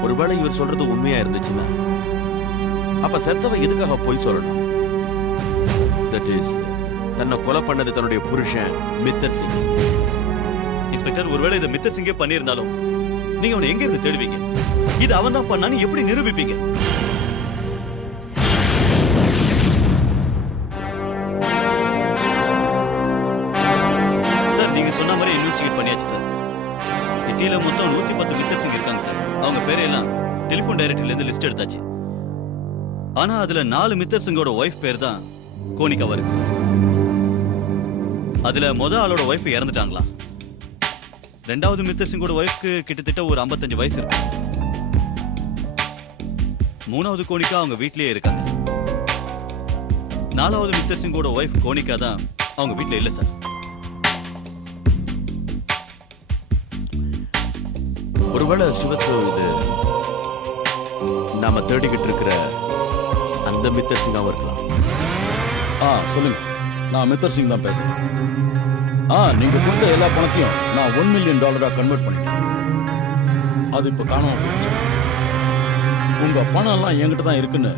ஒருவேளை இவர் சொல்றது உண்மையா இருந்துச்சுன்னா அப்ப செத்தவ எதுக்காக போய் சொல்லணும்? தட் இஸ், தன்னை கொலை பண்ணது தன்னுடைய புருஷன் மித்தர் சிங். இன்ஸ்பெக்டர், ஒருவேளை இதை மித்தர் சிங்கே பண்ணியிருந்தாலும் நீங்க அவனை எங்க இருந்து தேடுவீங்க? இது அவன் தான் பண்ணான்னு எப்படி நிரூபிப்பீங்க? சிட்டில மொத்தம் 110 மித்தர் சிங் இருக்காங்க சார். அவங்க பேரையெல்லாம் டெலிபோன் டைரக்டரியில இருந்து லிஸ்ட் எடுத்தாச்சு. ஆனா அதுல 4 மித்தர் சிங்கோட ஒய்ஃப் பேர் தான் கோனிகாவா இருக்கு சார். அதுல ஆளோட ஒய்ஃப் இறந்துட்டாங்களா. ரெண்டாவது மித்தர் சிங்கோட ஒய்ஃப்க்கு கிட்டத்தட்ட ஒரு 55 வயசு இருக்கு. மூணாவது கோனிகா அவங்க வீட்லயே இருக்காங்க. நாலாவது மித்தர் சிங்கோட ஒய்ஃப் கோனிகா தான் அவங்க வீட்ல இல்ல சார். ஒருவேளை சிவசு இது நாம தேடிக்கிட்டு இருக்கிற அந்த மித்தர் சிங்காவும் இருக்கலாம். சொல்லுங்க, நான் மித்தர் சிங் தான் பேசுறேன். நீங்க கொடுத்த எல்லா பணத்தையும் நான் $1 மில்லியன் கன்வெர்ட் பண்ணிட்டேன். அது இப்ப காணாம போயிடுச்சு. உங்க பணம் எல்லாம் என்கிட்ட தான் இருக்குன்னு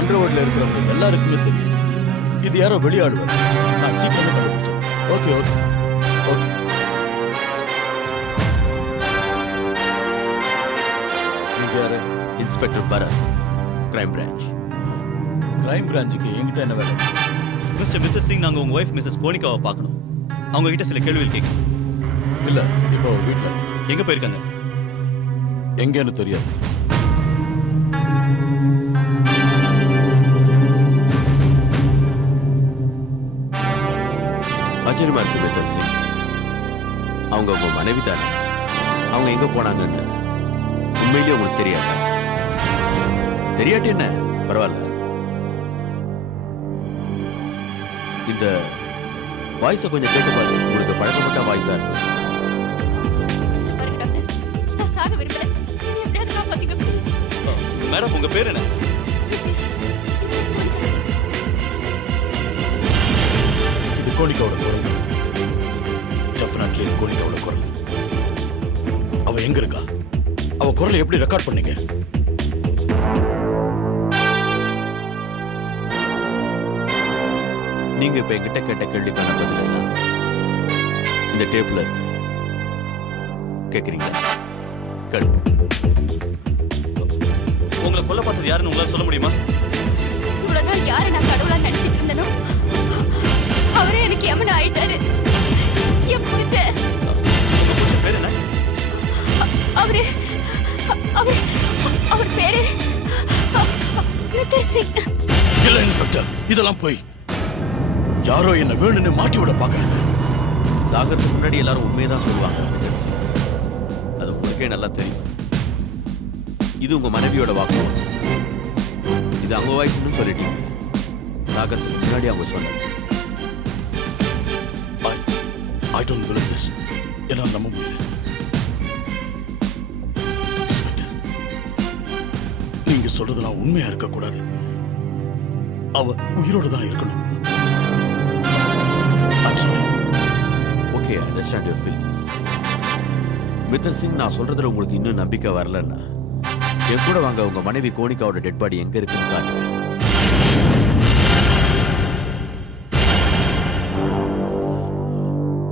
அண்டர்வேர்ட்ல இருக்கிறவங்க எல்லாருக்குமே தெரியும். இது யாரோ வெளியாடுவார். நான் சீக்கிரமே கண்டுபிடிச்சேன். Okay okay okay. நீங்க யாரு? Inspector Bharat, crime branch. Crime பிரான்ச்சுக்கு என்கிட்ட என்ன வேலை? மிஸ்டர் மித்தர் சிங், நாங்க உங்க ஒய்ஃப் மிஸ்ஸஸ் கோனிகாவை பார்க்கணும். அவங்க கிட்ட சில கேள்விகள் கேட்கணும். இல்ல, இப்போ வீட்டுல எங்க போயிருக்காங்க? எங்கன்னு தெரியாது. ஆச்சரியமா இருக்கு மித்தர் சிங். அவங்க உங்க மனைவி தானே. அவங்க எங்க போனாங்கன்னு உண்மையிலேயே உங்களுக்கு தெரியாது. தெரியாட்டி என்ன பரவாயில்ல. இந்த வாய்ஸை கொஞ்சம் கேட்டு பாரு. உங்களுக்கு பழக்கப்பட்ட வாய்ஸா இருக்கு. நான் சாக விரும்பல. என்னை எப்படியாவது காப்பாத்துங்க ப்ளீஸ். மேடம், உங்க பேர் என்ன? இது கோனிகாவோட குரல். டெஃபினெட்லி இது கோனிகாவோட குரல். அவ எங்க இருக்கா? அவ குரலை எப்படி ரெக்கார்ட் பண்ணீங்க? நீங்க இப்ப என்கிட்ட கேட்ட கேள்விக்கான பதில் எல்லாம் இந்த டேப்ல இருக்கு. கேக்குறீங்களா? கேளு. உங்களை கொல்ல பார்த்தது யாருன்னு உங்களால சொல்ல முடியுமா? இவ்வளவு நாள் யாரை நான் கடவுளா நினைச்சிட்டு இருந்தனோ அவரே எனக்கு யமன் ஆயிட்டாரு. என் புரிச்ச உங்க புருஷன் பேர் என்ன? அவரு அவர் அவர் பேரு மித்தர் சிங். இல்ல இன்ஸ்பெக்டர், இதெல்லாம் போய் யாரோ என்ன வேணும்னு மாட்டி விட பாக்குறாங்க. சாகிறதுக்கு முன்னாடி எல்லாரும் உண்மையதான் சொல்லுவாங்க. அது உங்களுக்கே நல்லா தெரியும். இது உங்க மனைவியோட வாக்கு. இது அவங்க வாய்ஸ்ன்னு சொல்லிட்டீங்க. சாகிறதுக்கு முன்னாடி அவங்க சொன்னாங்க. I don't believe this. எல்லாம் நம்ப முடியல. இன்ஸ்பெக்டர், நீங்க சொல்றதெல்லாம் உண்மையா இருக்க கூடாது. அவ உயிரோட தான் இருக்கணும். I'm sorry. Okay, I understand your feelings. Mithar Singh, நான் சொல்றதுல உங்களுக்கு இன்னும் நம்பிக்கை வரலன்னா என் கூட வாங்க. உங்க மனைவி கோனிகாவோட டெட் பாடி எங்க இருக்குன்னு காட்டுங்க.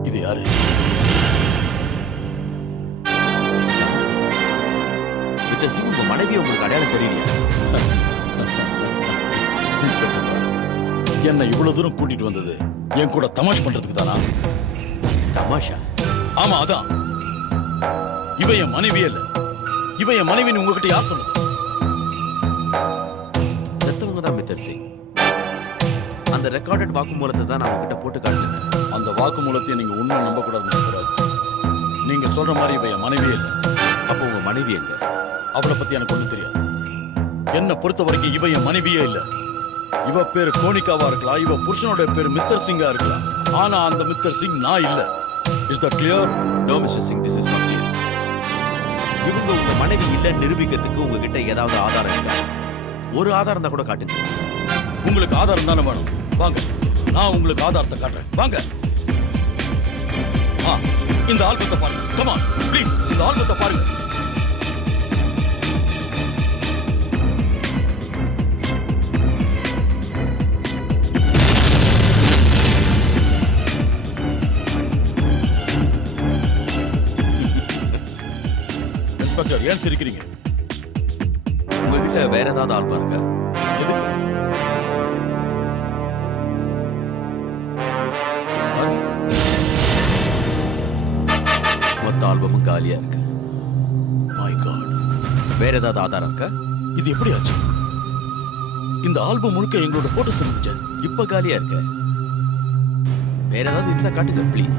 இது யாரு? மித்தர் சிங், உங்க மனைவி உங்களுக்கு அடையாளம் தெரியலையா? இன்ஸ்பெக்டர், என்ன இவ்வளவு தூரம் கூட்டிட்டு வந்தது என் கூட தமாஷ் பண்றதுக்கு தானா? தமாஷா? ஆமா, அதான். இவ என் மனைவியே இல்ல. இவ என் மனைவின்னு உங்ககிட்ட யார் சொன்னது? செத்தவங்க தான் மித்தர் சிங். அந்த ரெக்கார்டட் வாக்குமூலத்தை தான் நான் உங்ககிட்ட போட்டு காட்டுறேன். அந்த வாக்குமூலத்தை நீங்க உண்மை நம்ப கூடாது. நீங்க சொல்ற மாதிரி இவ என் மனைவியே இல்ல. அப்போ உங்க மனைவி எங்க? அவளை பத்தி எனக்கு ஒண்ணும் தெரியாது. என்ன பொறுத்த வரைக்கும் இவ என் மனைவியே இல்ல. இவ பேரு கோனிகாவா இருக்கலாம், இவ புருஷனோட பேரு மித்தர் சிங்கா இருக்கலாம். ஆனா அந்த மித்தர் சிங் நான் இல்ல. Is that clear? No mister Singh, this is not clear. இவங்க உங்க மனைவி இல்ல நிரூபிக்கிறதுக்கு உங்ககிட்ட ஏதாவது ஆதாரம் இருக்கா? ஒரு ஆதாரம் தான் கூட காட்டுங்க. உங்களுக்கு ஆதாரம் தானே வேணும்? வாங்க, நான் உங்களுக்கு ஆதாரத்தை காட்டுறேன். வாங்க. இந்த ஆல்பத்தை பாருங்க. கம் ஆன் ப்ளீஸ், இந்த ஆல்பத்தை பாருங்க. இன்ஸ்பெக்டர், ஏன் சிரிக்கிறீங்க? உங்ககிட்ட வேற ஏதாவது ஆல்பம் இருக்கா? எதுக்கு? மொத்த ஆல்பமும் காலியா இருக்கு. மை காட், வேற ஏதாவது ஆதாரம் இருக்கா? இது எப்படி ஆச்சு? இந்த ஆல்பம் முழுக்க எங்களோட போட்டோஸ் இருந்துச்சு. இப்ப காலியா இருக்க. வேற ஏதாவது இருந்தா காட்டுங்க ப்ளீஸ்.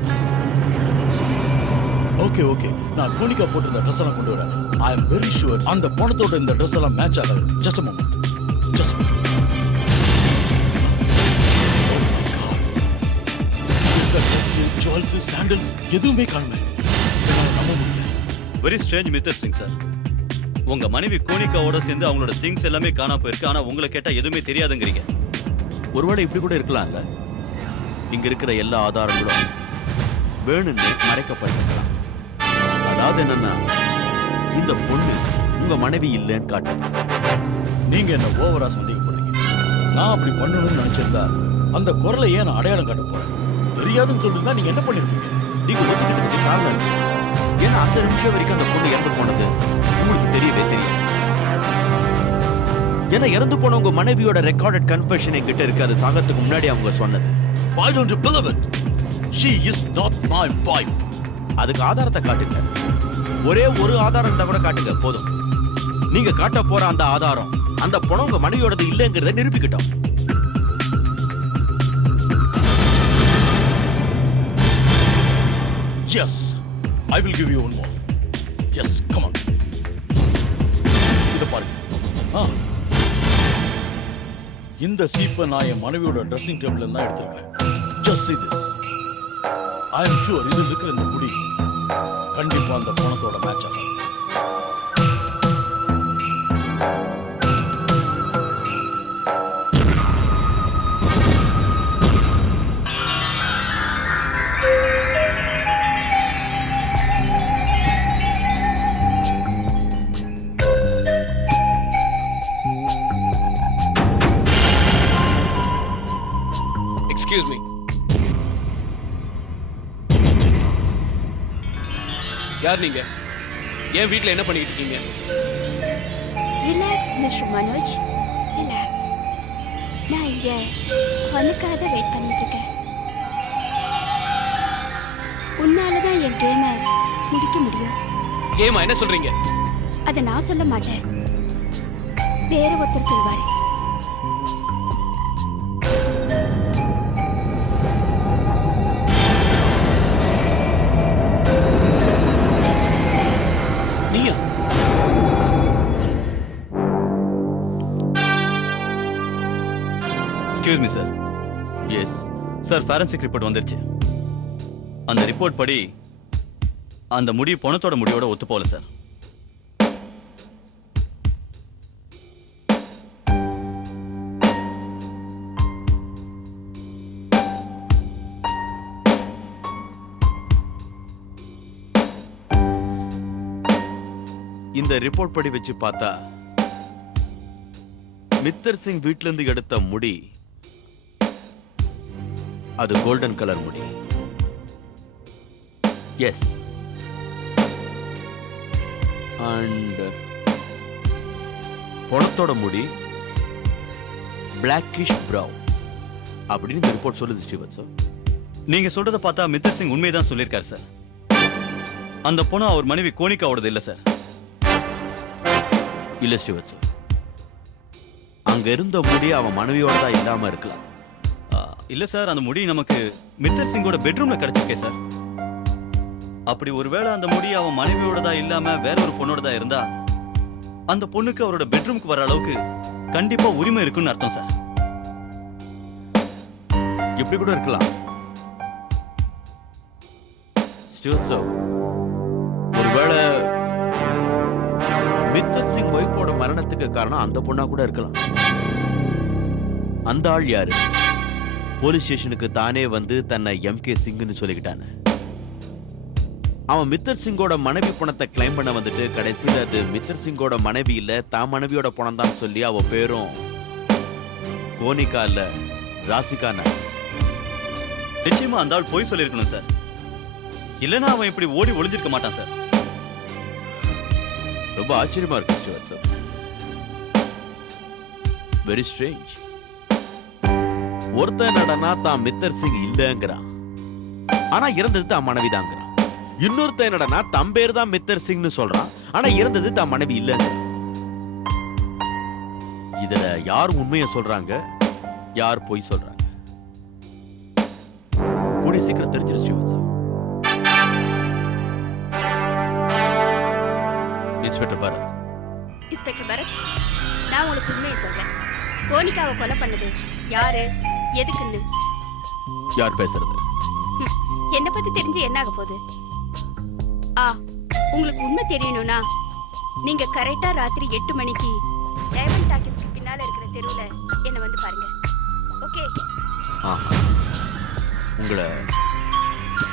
ஓகே ஓகே, நான் கோனிகா போட்டிருந்த ட்ரெஸ் எல்லாம் கொண்டு வரேன். ஐ அம் வெரி ஷுவர் அந்த பணத்தோட இந்த ட்ரெஸ் எல்லாம் மேட்ச் ஆகாது. Just a moment. Just a moment. Oh my God. இந்த ட்ரெஸ், ஜுவல்ஸ், சாண்டல்ஸ் எதுவுமே காணுமே. என்னால நம்ப முடியல. Very strange mister Singh sir. உங்க மனைவி கோனிகாவோட சேர்ந்து அவங்களோட திங்ஸ் எல்லாமே காணாம போயிருக்கு. ஆனா உங்களை கேட்டா எதுவுமே தெரியாதுங்கிறீங்க. ஒருவேளை இப்படி கூட இருக்கலாம்ல. இங்க இருக்கிற எல்லா ஆதாரங்களும் வேணும்னு மறைக்கப்பட்டிருக்கலாம். அதாவது என்னன்னா, இந்த பொண்ணு உங்க மனைவி இல்லைன்னு காட்டுது. நீங்க என்ன ஓவரா சந்தேகப்படுறீங்க. நான் அப்படி பண்ணணும்னு நினைச்சிருந்தா அந்த குரலை ஏன் நான் அடையாளம் காட்ட போறேன்? தெரியாதுன்னு சொல்லிருந்தா நீங்க என்ன பண்ணிருப்பீங்க? நீங்க ஒத்துக்கிட்டதுக்கு காரணம் இருக்கு. ஏன்னா அந்த நிமிஷம் வரைக்கும் அந்த பொண்ணு இறந்து போனது உங்களுக்கு தெரியவே தெரியாது. ஏன்னா இறந்து போன உங்க மனைவியோட ரெக்கார்டட் கன்ஃபெஷன் என்கிட்ட இருக்கு. அது சாகத்துக்கு முன்னாடி அவங்க சொன்னது. Why don't you believe it? She is not my wife. அதுக்கு ஆதாரத்தை காட்டுங்க. ஒரே ஒரு ஆதாரம் இருந்தா கூட காட்டுங்க போதும். நீங்க காட்ட போற அந்த ஆதாரம் அந்த பணம் உங்க மனைவியோடது இல்லைங்கிறத நிரூபிக்கிட்டோம். Yes, I will give you one more. Yes, come on. இத பாருங்க. இந்த சீப்பை நான் என் மனைவியோட ட்ரெஸ்ஸிங் டேபிள்ல தான் எடுத்திருக்கிறேன். Just see this. I am sure இது இருக்கிற இந்த முடி கண்டிப்பா அந்த பணத்தோட மேட்ச் ஆகும். Excuse me. யார் நீங்க? என் வீட்ல என்ன பண்ணிட்டு இருக்கீங்க? Relax mister Manoj, relax. நான் இங்க உனக்காக வெயிட் பண்ணிட்டு இருக்கேன். உன்னாலதான் என் கேமை முடிக்க முடியும். கேமா என்ன சொல்றீங்க? அதை நான் சொல்ல மாட்டேன், வேற ஒருத்தர் சொல்வாரு. நீயா? Excuse me sir. Yes sir, forensic report வந்துருச்சு. அந்த ரிப்போர்ட் படி அந்த முடி பணத்தோட முடியோட ஒத்து போகல சார். இந்த ரிப்போர்ட் படி வச்சு பார்த்தா மித்தர் சிங் வீட்ல இருந்து எடுத்த முடி அது கோல்டன் கலர் முடி. எஸ், அண்ட் பணத்தோட முடி பிளாக்கிஷ் பிரவுன் அப்படின்னு இந்த ரிப்போர்ட் சொல்லுது ஸ்ரீவத்சம். நீங்க சொல்றத பார்த்தா மித்தர் சிங் உண்மைதான் சொல்லியிருக்காரு சார். அந்த பணம் அவர் மனைவி கோனிகாவோடது இல்ல சார். இல்ல ஸ்ரீவத்சம், அங்க இருந்த முடி அவன் மனைவியோட தான் இல்லாம இருக்கலாம். இல்ல சார், அந்த முடி நமக்கு மித்தர் சிங்கோட பெட்ரூம்ல கிடைச்சிருக்கே சார். அப்படி ஒருவேளை அந்த முடி அவன் மனைவியோட தான் இல்லாம வேற ஒரு பொண்ணோட தான் இருந்தா அந்த பொண்ணுக்கு அவரோட பெட்ரூமுக்கு வர அளவுக்கு கண்டிப்பா உரிமை இருக்குன்னு அர்த்தம் சார். எப்படி கூட இருக்கலாம். ஸ்ரீவத்சம், ஒருவேளை மித்தர் சிங் ஒய்ஃபோட மரணத்துக்கு காரணம் அந்த பொண்ணா கூட இருக்கலாம். அந்த ஆள் யாரு? போலீஸ் ஸ்டேஷனுக்கு தானே வந்து தன்னை எம்கே சிங்னு சொல்லிக்கிட்டான. அவன் மித்தர் சிங்கோட மனைவி பணத்தை கிளைம் பண்ண வந்துட்டு கடைசியில் அது மித்தர் சிங்கோட மனைவி இல்ல தான் மனைவியோட பணம் தான் சொல்லி அவ பேரும் கோனிகா இல்ல ராசிகா. நிச்சயமா அந்த ஆள் போய் சொல்லியிருக்கணும் சார். இல்லைன்னா அவன் இப்படி ஓடி ஒளிஞ்சிருக்க மாட்டான் சார். ரொம்ப ஆச்சரியமா இருக்கு ஸ்ரீவத்சம். Very strange. ஒருத்தன் நடனா தான் மித்தர் சிங் இல்லங்கிறான், ஆனா இறந்தது தான் மனைவிதாங்கிறான். இன்னொருத்த என்னடா தம் பேர் தான் மித்தர் சிங்னு சொல்றான், ஆனா இறந்தது தான் மனைவி இல்லைங்க. இதுல யார் உண்மையை சொல்றாங்க, யார் பொய் சொல்றாங்க? கூடிய சீக்கிரம் தெரிஞ்சிருச்சு. இன்ஸ்பெக்டர் பரத். இன்ஸ்பெக்டர் பரத், நான் உங்களுக்கு உண்மையை சொல்றேன். கோனிகாவை கொலை பண்ணது யாரு, எதுக்குன்னு யார் பேசுறது? என்ன பத்தி தெரிஞ்சு என்ன ஆக போகுது? உங்களுக்கு உண்மை தெரியணும்னா நீங்க கரெக்டா ராத்திரி 8 மணிக்கு டைமண்ட் டாக்கீஸ்க்கு பின்னால இருக்கிற தெருவுல என்ன வந்து பாருங்க. ஓகே? உங்களை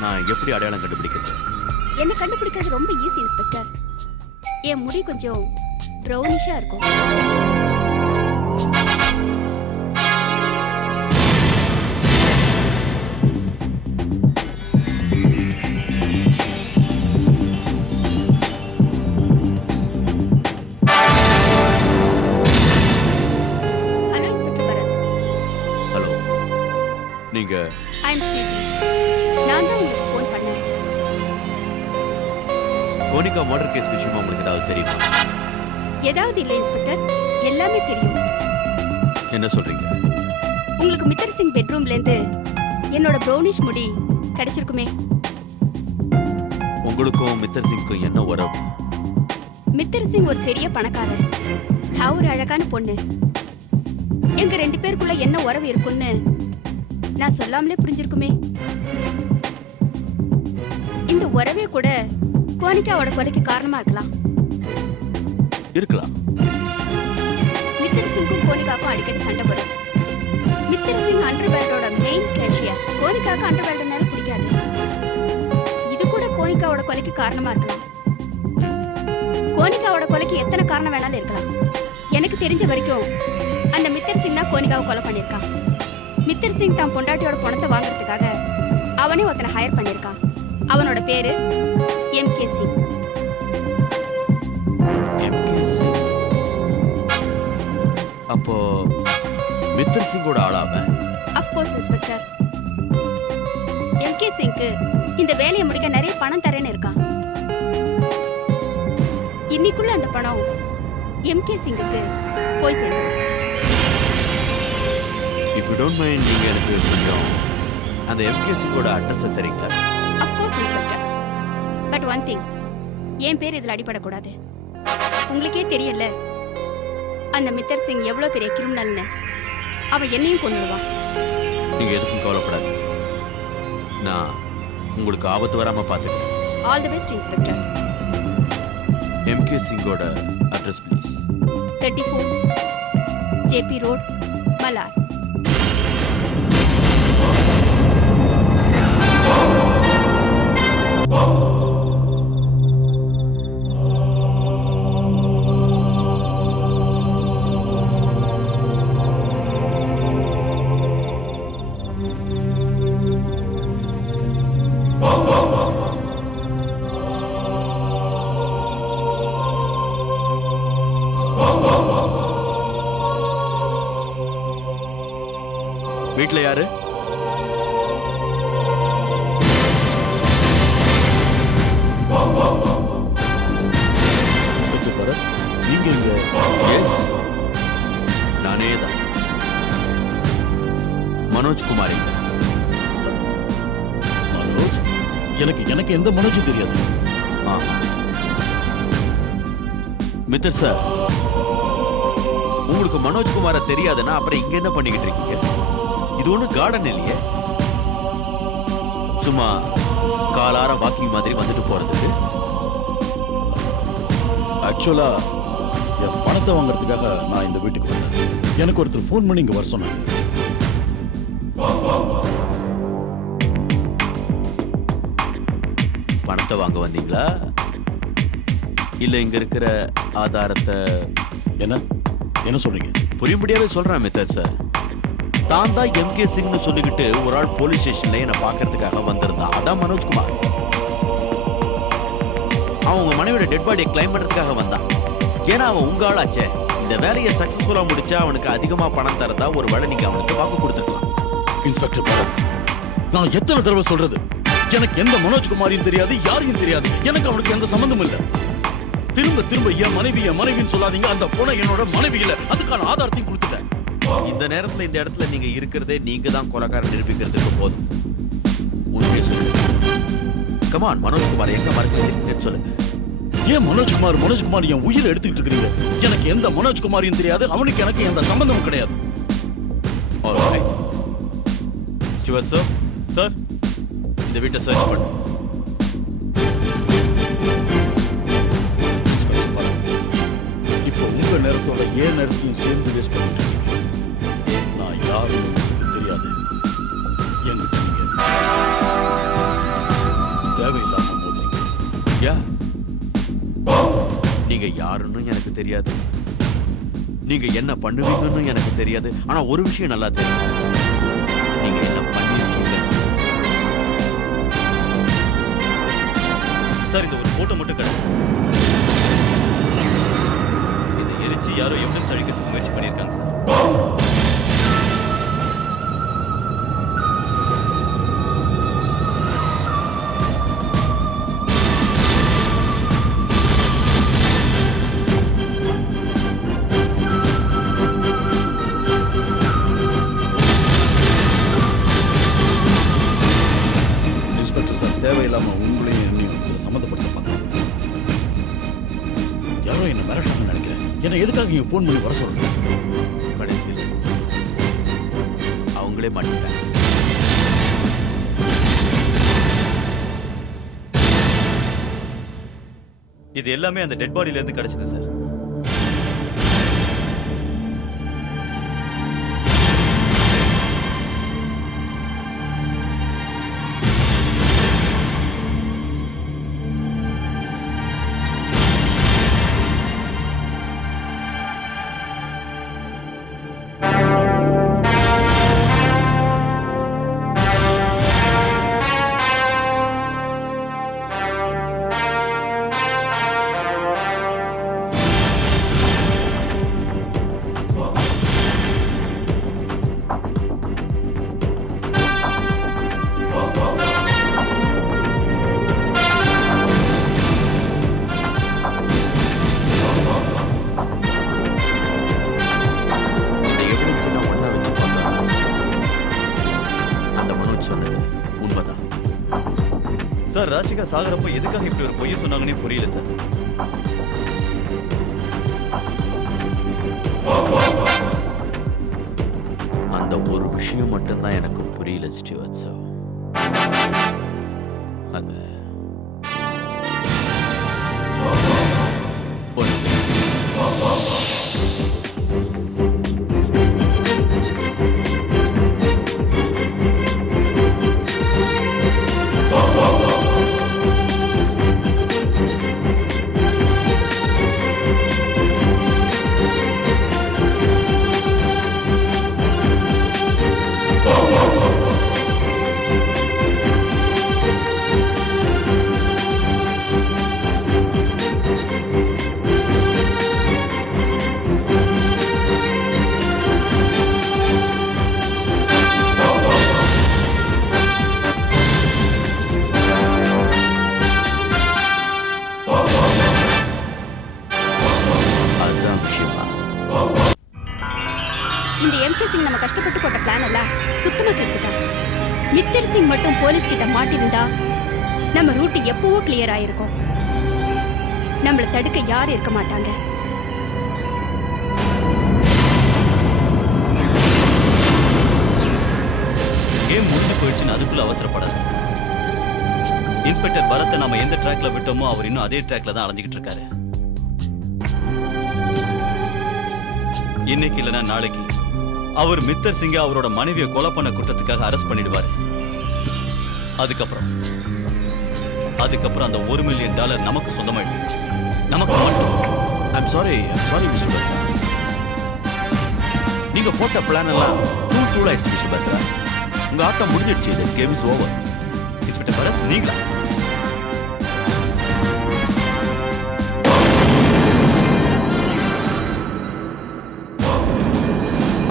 நான் எப்படி அடையாளம் கண்டுபிடிக்கிறது? என்ன கண்டுபிடிக்கிறது ரொம்ப ஈஸி இன்ஸ்பெக்டர். என் முடி கொஞ்சம் ப்ரௌனிஷா இருக்கும். Hello inspector Bharat. ஹலோ, நீங்க? ஐ அம் ஸ்வீட்டி. நான் தான் உங்களுக்கு ஃபோன் பண்ணேன். கோனிகா மர்டர் கேஸ் விஷயமா உங்களுக்கு ஏதாவது தெரியுமா? ஏதாவது இல்லை இன்ஸ்பெக்டர், எல்லாமே தெரியும். என்ன சொல்றீங்க? உங்களுக்கு மித்தர் சிங் பெட்ரூம்ல இருந்து என்னோட ப்ரௌனிஷ் முடி கிடைச்சிருக்குமே. உங்களுக்கும் மித்தர் சிங்க்கும் என்ன உறவு? மித்தர் சிங் ஒரு பெரிய பணக்காரர், நான் ஒரு அழகான பொண்ணு. எங்க 2 பேருக்குள்ள என்ன உறவு இருக்குன்னு நான் சொல்லாமலே புரிஞ்சிருக்குமே. இந்த உறவே கூட கோனிகாவோட கொலைக்கு காரணமா இருக்கலாம். இருக்கலாம். மித்தர் சிங்கும் கோனிகாவுக்கும் அடிக்கடி சண்டை வரும். Mitter Singh அண்டர்வேர்ல்டோட main cashier. கோனிகாவுக்கு அண்டர்வேர்ல்டுனால பிடிக்காது. இது கூட கோனிகாவோட கொலைக்கு காரணமா இருக்கலாம். கோனிகாவோட கொலைக்கு எத்தனை காரணம் வேணாலும் இருக்கலாம். எனக்கு தெரிஞ்ச வரைக்கும் அந்த மித்தர் சிங் தான் கோனிகாவை கொலை பண்ணியிருக்கான். மித்தர் சிங் தான் பொண்டாட்டியோட பணத்தை வாங்குறதுக்காக அவனே ஒருத்தனை ஹையர் பண்ணியிருக்கான். அவனோட பேரு எம்கே சிங். அப்போ மித்தர் சிங்கோட ஆளாம? Of course inspector. எம்கே சிங்க்கு இந்த வேலையை முடிக்க நிறைய பணம் தரேன்னு இருக்கான். இன்னைக்குள்ள அந்த பணம் எம்கே சிங்குக்கு போய் சேர்ந்துடும். இஃப் யூ டோன்ட் மைண்ட், நீங்க எனக்கு கொஞ்சம் அந்த எம்கே சிங்கோட அட்ரஸ் தெரியுங்களா? Of course inspector. But one thing, என் பேர் இதில் அடிபடக்கூடாது. உங்களுக்கே தெரியல அந்த மித்தர் சிங் எவ்வளோ பெரிய கிரிமினல்னு. அவன் என்னையும் கொன்னுடுவான். நீங்க எதுக்கும் கவலைப்படாது, நான் உங்களுக்கு ஆபத்து வராம பாத்துக்கிறேன். All the best inspector. MK சிங்கோட address please. 34 JP road, Malad. வீட்ல யாரு? இன்ஸ்பெக்டர் பரத், நீங்க இங்க? எஸ், நானே தான். மனோஜ் குமார். மனோஜ்? எனக்கு எந்த மனோஜும் தெரியாது. மித்தர் சார், உங்களுக்கு மனோஜ் குமார தெரியாதுன்னா அப்புறம் இங்க என்ன பண்ணிக்கிட்டு இருக்கீங்க? இது ஒண்ணு கார்டன் இல்லையே, சும்மா காலார வாக்கிங் மாதிரி வந்துட்டு போறதுக்கு. ஆக்சுவலா என் பணத்தை வாங்குறதுக்காக நான் இந்த வீட்டுக்கு வந்தேன். எனக்கு ஒருத்தர் ஃபோன் பண்ணி இங்க வர சொன்னாங்க. பணத்தை வாங்க வந்தீங்களா, இல்ல இங்க இருக்கிற ஆதாரத்தை? என்ன சொல்றீங்க? புரியும்படியாவே சொல்றேன் மித்தர் சார். தான் தான் எம்கே சிங்னு சொல்லிக்கிட்டு ஒரு ஆள் போலீஸ் ஸ்டேஷன்ல என்ன பாக்குறதுக்காக வந்திருந்தான். அதான் மனோஜ்குமார். அவன் உங்க மனைவியோட டெட் பாடியை கிளைம் பண்றதுக்காக வந்தான். ஏன்னா அவன் உங்க ஆளாச்சே. இந்த வேலையை சக்சஸ்ஃபுல்லா முடிச்சா அவனுக்கு அதிகமா பணம் தரதா ஒரு வேலை நீங்க அவனுக்கு வாக்கு கொடுத்துருக்கலாம். இன்ஸ்பெக்டர் பரத், நான் எத்தனை தடவை சொல்றது, எனக்கு எந்த மனோஜ்குமாரியும் தெரியாது, யாரையும் தெரியாது. எனக்கு அவனுக்கு எந்த சம்பந்தமும் இல்ல. திரும்ப திரும்ப என் மனைவின்னு சொல்லாதீங்க. அந்த பொண்ணை என்னோட மனைவி இல்ல. அதுக்கான ஆதாரத்தையும் கொடுத்துட்டேன். இந்த நேரத்துல இந்த இடத்துல நீங்க இருக்கிறதே நீங்க தான் கொலைக்காரன் நிரூபிக்கிறதுக்கு போதும். உண்மையை சொல்லுங்க. கமான் மனோஜ்குமார் எங்க மறைச்சிருக்கீங்க சொல்லுங்க. ஏன் மனோஜ்குமார் என் உயிரை எடுத்துக்கிட்டு இருக்கிறீங்க? எனக்கு எந்த மனோஜ்குமாரியும் தெரியாது, அவனுக்கு எனக்கு எந்த சம்பந்தமும் கிடையாது. ஸ்டீவர்ட் சார், சார் இந்த வீட்டை சர்ச் பண்ணு. இப்போ உங்க நேரத்தோட ஏன் நேரத்தையும் சேர்ந்து வேஸ்ட் பண்ணிட்டு இருக்கீங்க. நான் யாரும் உங்களுக்கு தெரியாது. என்கிட்ட நீங்க தேவையில்லாம போதுறீங்க. யா நீங்க யாருன்னு எனக்கு தெரியாது, நீங்க என்ன பண்ணுவீங்கன்னு எனக்கு தெரியாது. ஆனா ஒரு விஷயம் நல்லா தெரியும், நீங்க என்ன பண்ணிருக்கீங்க. சார் இந்த ஒரு போட்டோ மட்டும் கிடைச்சு இதை எரிச்சு யாரோ எவிடன்ஸ் அழிக்கிறதுக்கு முயற்சி பண்ணியிருக்காங்க சார். இன்ஸ்பெக்டர் சார், தேவையில்லாம உங்களையும் என்னையும் இதுல சம்மந்தப்படுத்த பார்க்கறாங்க. யாரோ என்ன மிரட்டாங்கன்னு நினைக்கிறேன். என்ன எதுக்காக இங்க ஃபோன் பண்ணி வர சொல்றீங்க? கடைசியில் அவங்களே மாட்டிட்டாங்க. இது எல்லாமே அந்த டெட் பாடியில இருந்து கிடைச்சது சார். சார் ராஷிகா சாகரப்ப எதுக்காக இப்படி ஒரு பொய்ய சொன்னாங்கன்னே புரியல சார். அந்த ஒரு விஷயம் மட்டும்தான் எனக்கு புரியல ஸ்டீவர்ட் சார். அது இந்த எம்கே சிங் நம்ம கஷ்டப்பட்டு போட்ட பிளான் எல்லாம் சுத்தமா கெடுத்துட்டான். மித்தர் சிங் மட்டும் போலீஸ் கிட்ட மாட்டிருந்தா நம்ம ரூட் எப்பவோ கிளியர் ஆயிருக்கும். நம்மள தடுக்க யாரும் இருக்க மாட்டாங்க. கேம் முடிஞ்சு போயிடுச்சுன்னு அதுக்குள்ள அவசரப்படாது. இன்ஸ்பெக்டர் பரத்தை நாம எந்த ட்ராக்ல விட்டோமோ அவர் இன்னும் அதே ட்ராக்ல தான் அலைஞ்சிட்டு இருக்காரு. இன்னைக்கு இல்லைன்னா நாளைக்கு அவர் மித்தர் சிங்க அவரோட மனைவியை கொலை பண்ண குற்றத்துக்காக அரெஸ்ட் பண்ணிடுவாரு. அதுக்கப்புறம் அந்த $1 மில்லியன் நமக்கு சொந்தமாயிடும். நமக்கு மட்டும். I'm sorry mister Batra. நீங்க போட்ட பிளான் எல்லாம் டூல் ஆயிடுச்சு மிஸ்டர் பத்ரா. உங்க ஆட்டம் முடிஞ்சிடுச்சு. இந்த game is over. Inspector Bharat நீங்களா?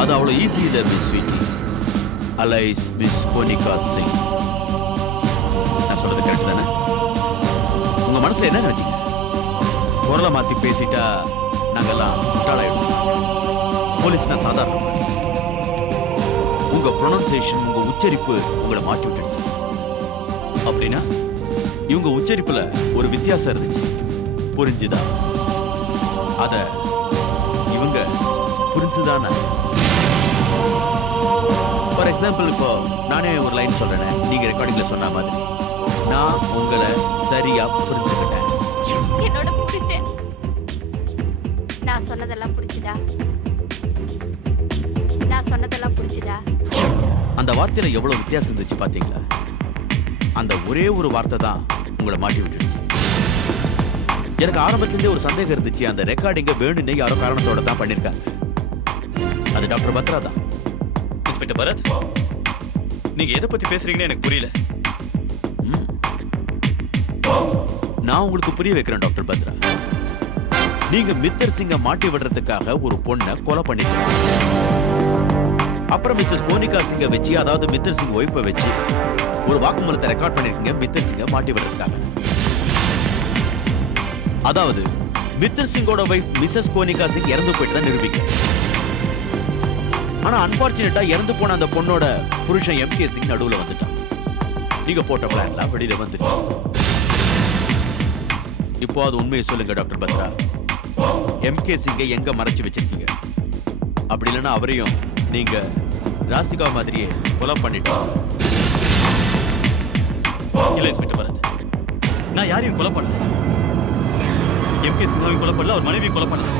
அது அவ்வளவு ஈஸி இல்ல miss Sweety. Alias miss Monica Singh. மனசுல என்ன நினைச்சீங்க? குரலை மாத்தி பேசிட்டா நாங்கெல்லாம் முட்டாளாயிடும். போலீஸ்னா சாதாரண. உங்க ப்ரொனன்சியேஷன், உங்க உச்சரிப்பு உங்களை மாட்டி விட்டுடுச்சு. அப்படின்னா இவங்க உச்சரிப்புல ஒரு வித்தியாசம் இருந்துச்சு, புரிஞ்சுதா? அத இவங்க புரிஞ்சுதானே? ஃபார் எக்ஸாம்பிள், இப்போ நானே ஒரு லைன் சொல்றேன், நீங்க ரெக்கார்டிங்ல சொன்ன மாதிரி நான் உங்களை சரியா புரிஞ்சுக்கிட்டேன். என்னோட புரிச்ச நான் சொன்னதெல்லாம் புரிச்சுதா? நான் சொன்னதெல்லாம் புரிச்சுதா? அந்த வார்த்தையில எவ்வளவு வித்தியாசம் இருந்துச்சு பாத்தீங்களா? அந்த ஒரே ஒரு வார்த்தை தான் உங்களை மாட்டி விட்டுடுச்சு. எனக்கு ஆரம்பத்திலிருந்தே ஒரு சந்தேகம் இருந்துச்சு, அந்த ரெக்கார்டிங்க வேணும்னே யாரோ காரணத்தோட தான் பண்ணிருக்காங்க. அது டாக்டர் பத்ரா தான். இன்ஸ்பெக்டர் பரத், நீங்க எதை பத்தி பேசுறீங்கன்னு எனக்கு புரியல. நான் உங்களுக்கு புரிய வைக்கிறேன் டாக்டர் பத்ரா. நீங்க மித்தர் சிங்க மாட்டி விடுறதுக்காக ஒரு பொண்ணை கொலை பண்ணிருக்கீங்க. அப்புறம் மிஸ்ஸஸ் கோனிகா சிங்க வச்சு, அதாவது மித்தர் சிங் ஒய்ஃபை வச்சு ஒரு வாக்குமூலத்தை ரெக்கார்ட் பண்ணிருக்கீங்க மித்தர் சிங்க மாட்டி விடுறதுக்காக. அதாவது மித்தர் சிங்கோட வைஃப் மிஸ்ஸஸ் கோனிகா சிங் இறந்து போயிட்டு தான் நிரூபிக்க. ஆனா அன்பார்ச்சுனேட்டா இறந்து போன அந்த பொண்ணோட புருஷன் எம்கே சிங் நடுவுல வந்துட்டான். நீங்க போட்ட பிளான்ல வெளியில வந்துட்டு. இப்போ அது உண்மையை சொல்லுங்க டாக்டர் பத்ரா. எம்கே சிங்கை எங்க மறைச்சு வச்சிருக்கீங்க? அப்படி இல்லைன்னா அவரையும் நீங்க ராசிகா மாதிரியே கொலை பண்ணிட்டோம். இல்ல இன்ஸ்பெக்டர் பரத், நான் யாரையும் கொலை பண்ணல. எம்கே சிங்காவையும் கொலை பண்ணல, அவர் மனைவியும் கொலை பண்ணல.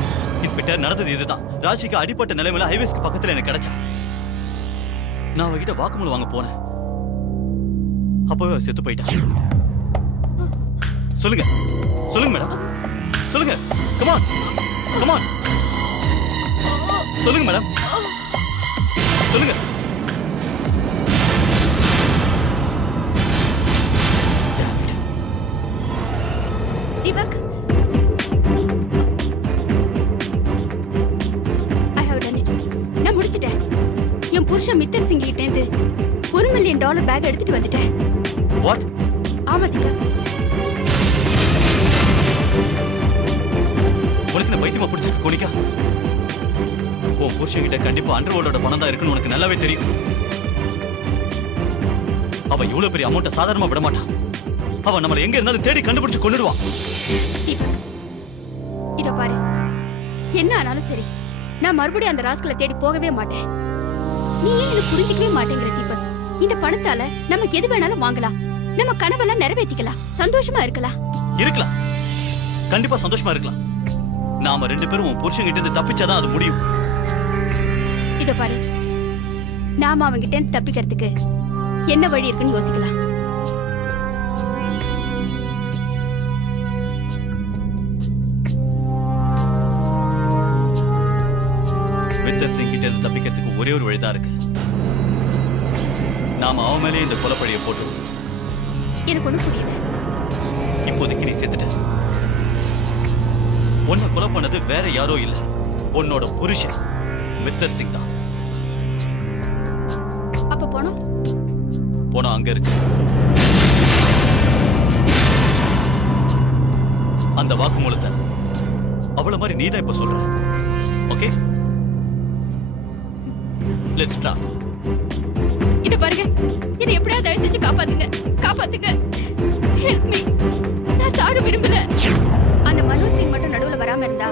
இன்ஸ்பெக்டர், நடந்தது இதுதான். ராஷிகா அடிப்பட்ட நிலைமையில ஹைவேஸ்க்கு பக்கத்துல எனக்கு கிடைச்சா. நான் அவகிட்ட வாக்குமூலம் வாங்க போனேன். அப்பவே அவ செத்து போயிட்டா. சொல்லுங்க சொல்லுங்க மேடம், சொல்லுங்க. கமான் கமான், சொல்லுங்க மேடம், சொல்லுங்க. Deepak, I have done it. நான் முடிச்சிட்டேன். என் புருஷன் மித்தர் சிங் கிட்ட இருந்து $1 மில்லியன் பேக் எடுத்துட்டு வந்துட்டேன். வாட்? ஆமா தீபக். உனக்கு என்ன பைத்தியமா பிடிச்சிருக்கு கோனிகா? உன் புருஷன் கிட்ட கண்டிப்பா அண்டர்வேர்ல்டோட பணம் தான் இருக்குன்னு உனக்கு நல்லாவே தெரியும். அவ இவ்வளவு பெரிய அமௌண்ட்டை சாதாரணமா விட மாட்டான். அவ நம்மள எங்க இருந்தாலும் தேடி கண்டுபிடிச்சு கொன்னுடுவான். தீபக், இத பாரு, என்ன ஆனாலும் சரி, நான் மறுபடியும் அந்த ராஸ்கலை தேடி போகவே மாட்டேன். நீ ஏன் என்ன புரிஞ்சிக்கவே மாட்டேங்கிற தீபக்? இந்த பணத்தால நமக்கு எது வேணாலும் வாங்கலாம், நம்ம கனவெல்லாம் நிறைவேற்றிக்கலாம், சந்தோஷமா இருக்கலாம். இருக்கலாம், கண்டிப்பா சந்தோஷமா இருக்கலாம். நாம 2 பேரும் உன் புருஷன் கிட்ட இருந்து தப்பிச்சாதான் அது முடியும். இத பாரு, நாம அவங்கிட்ட இருந்து தப்பிக்கிறதுக்கு என்ன வழி இருக்குன்னு யோசிக்கலாம். மித்தர் சிங் கிட்ட இருந்து தப்பிக்கிறதுக்கு ஒரே ஒரு வழிதான் இருக்கு. நாம அவன் மேலே இந்த கொலைப்பழியை போட்டு. எனக்கு ஒண்ணும் புரியல. இப்போதைக்கு நீ செத்துட்ட. உன்னை கொலை பண்ணது வேற யாரோ இல்ல, உன்னோட புருஷன் மித்தர் சிங் தான். அப்ப போனோம் அங்க இருக்கு. அந்த வாக்குமூலத்தை அவள மாதிரி நீதான் இப்ப சொல்ற. Okay, let's start. இத பாருங்க, இத எப்படியாவது தயவு செஞ்சு காப்பாத்துங்க, காப்பாத்துங்க. Help me. நான் சாக விரும்பல. அந்த மனோஜ் சிங் மட்டும் நடுவுல வராம இருந்தா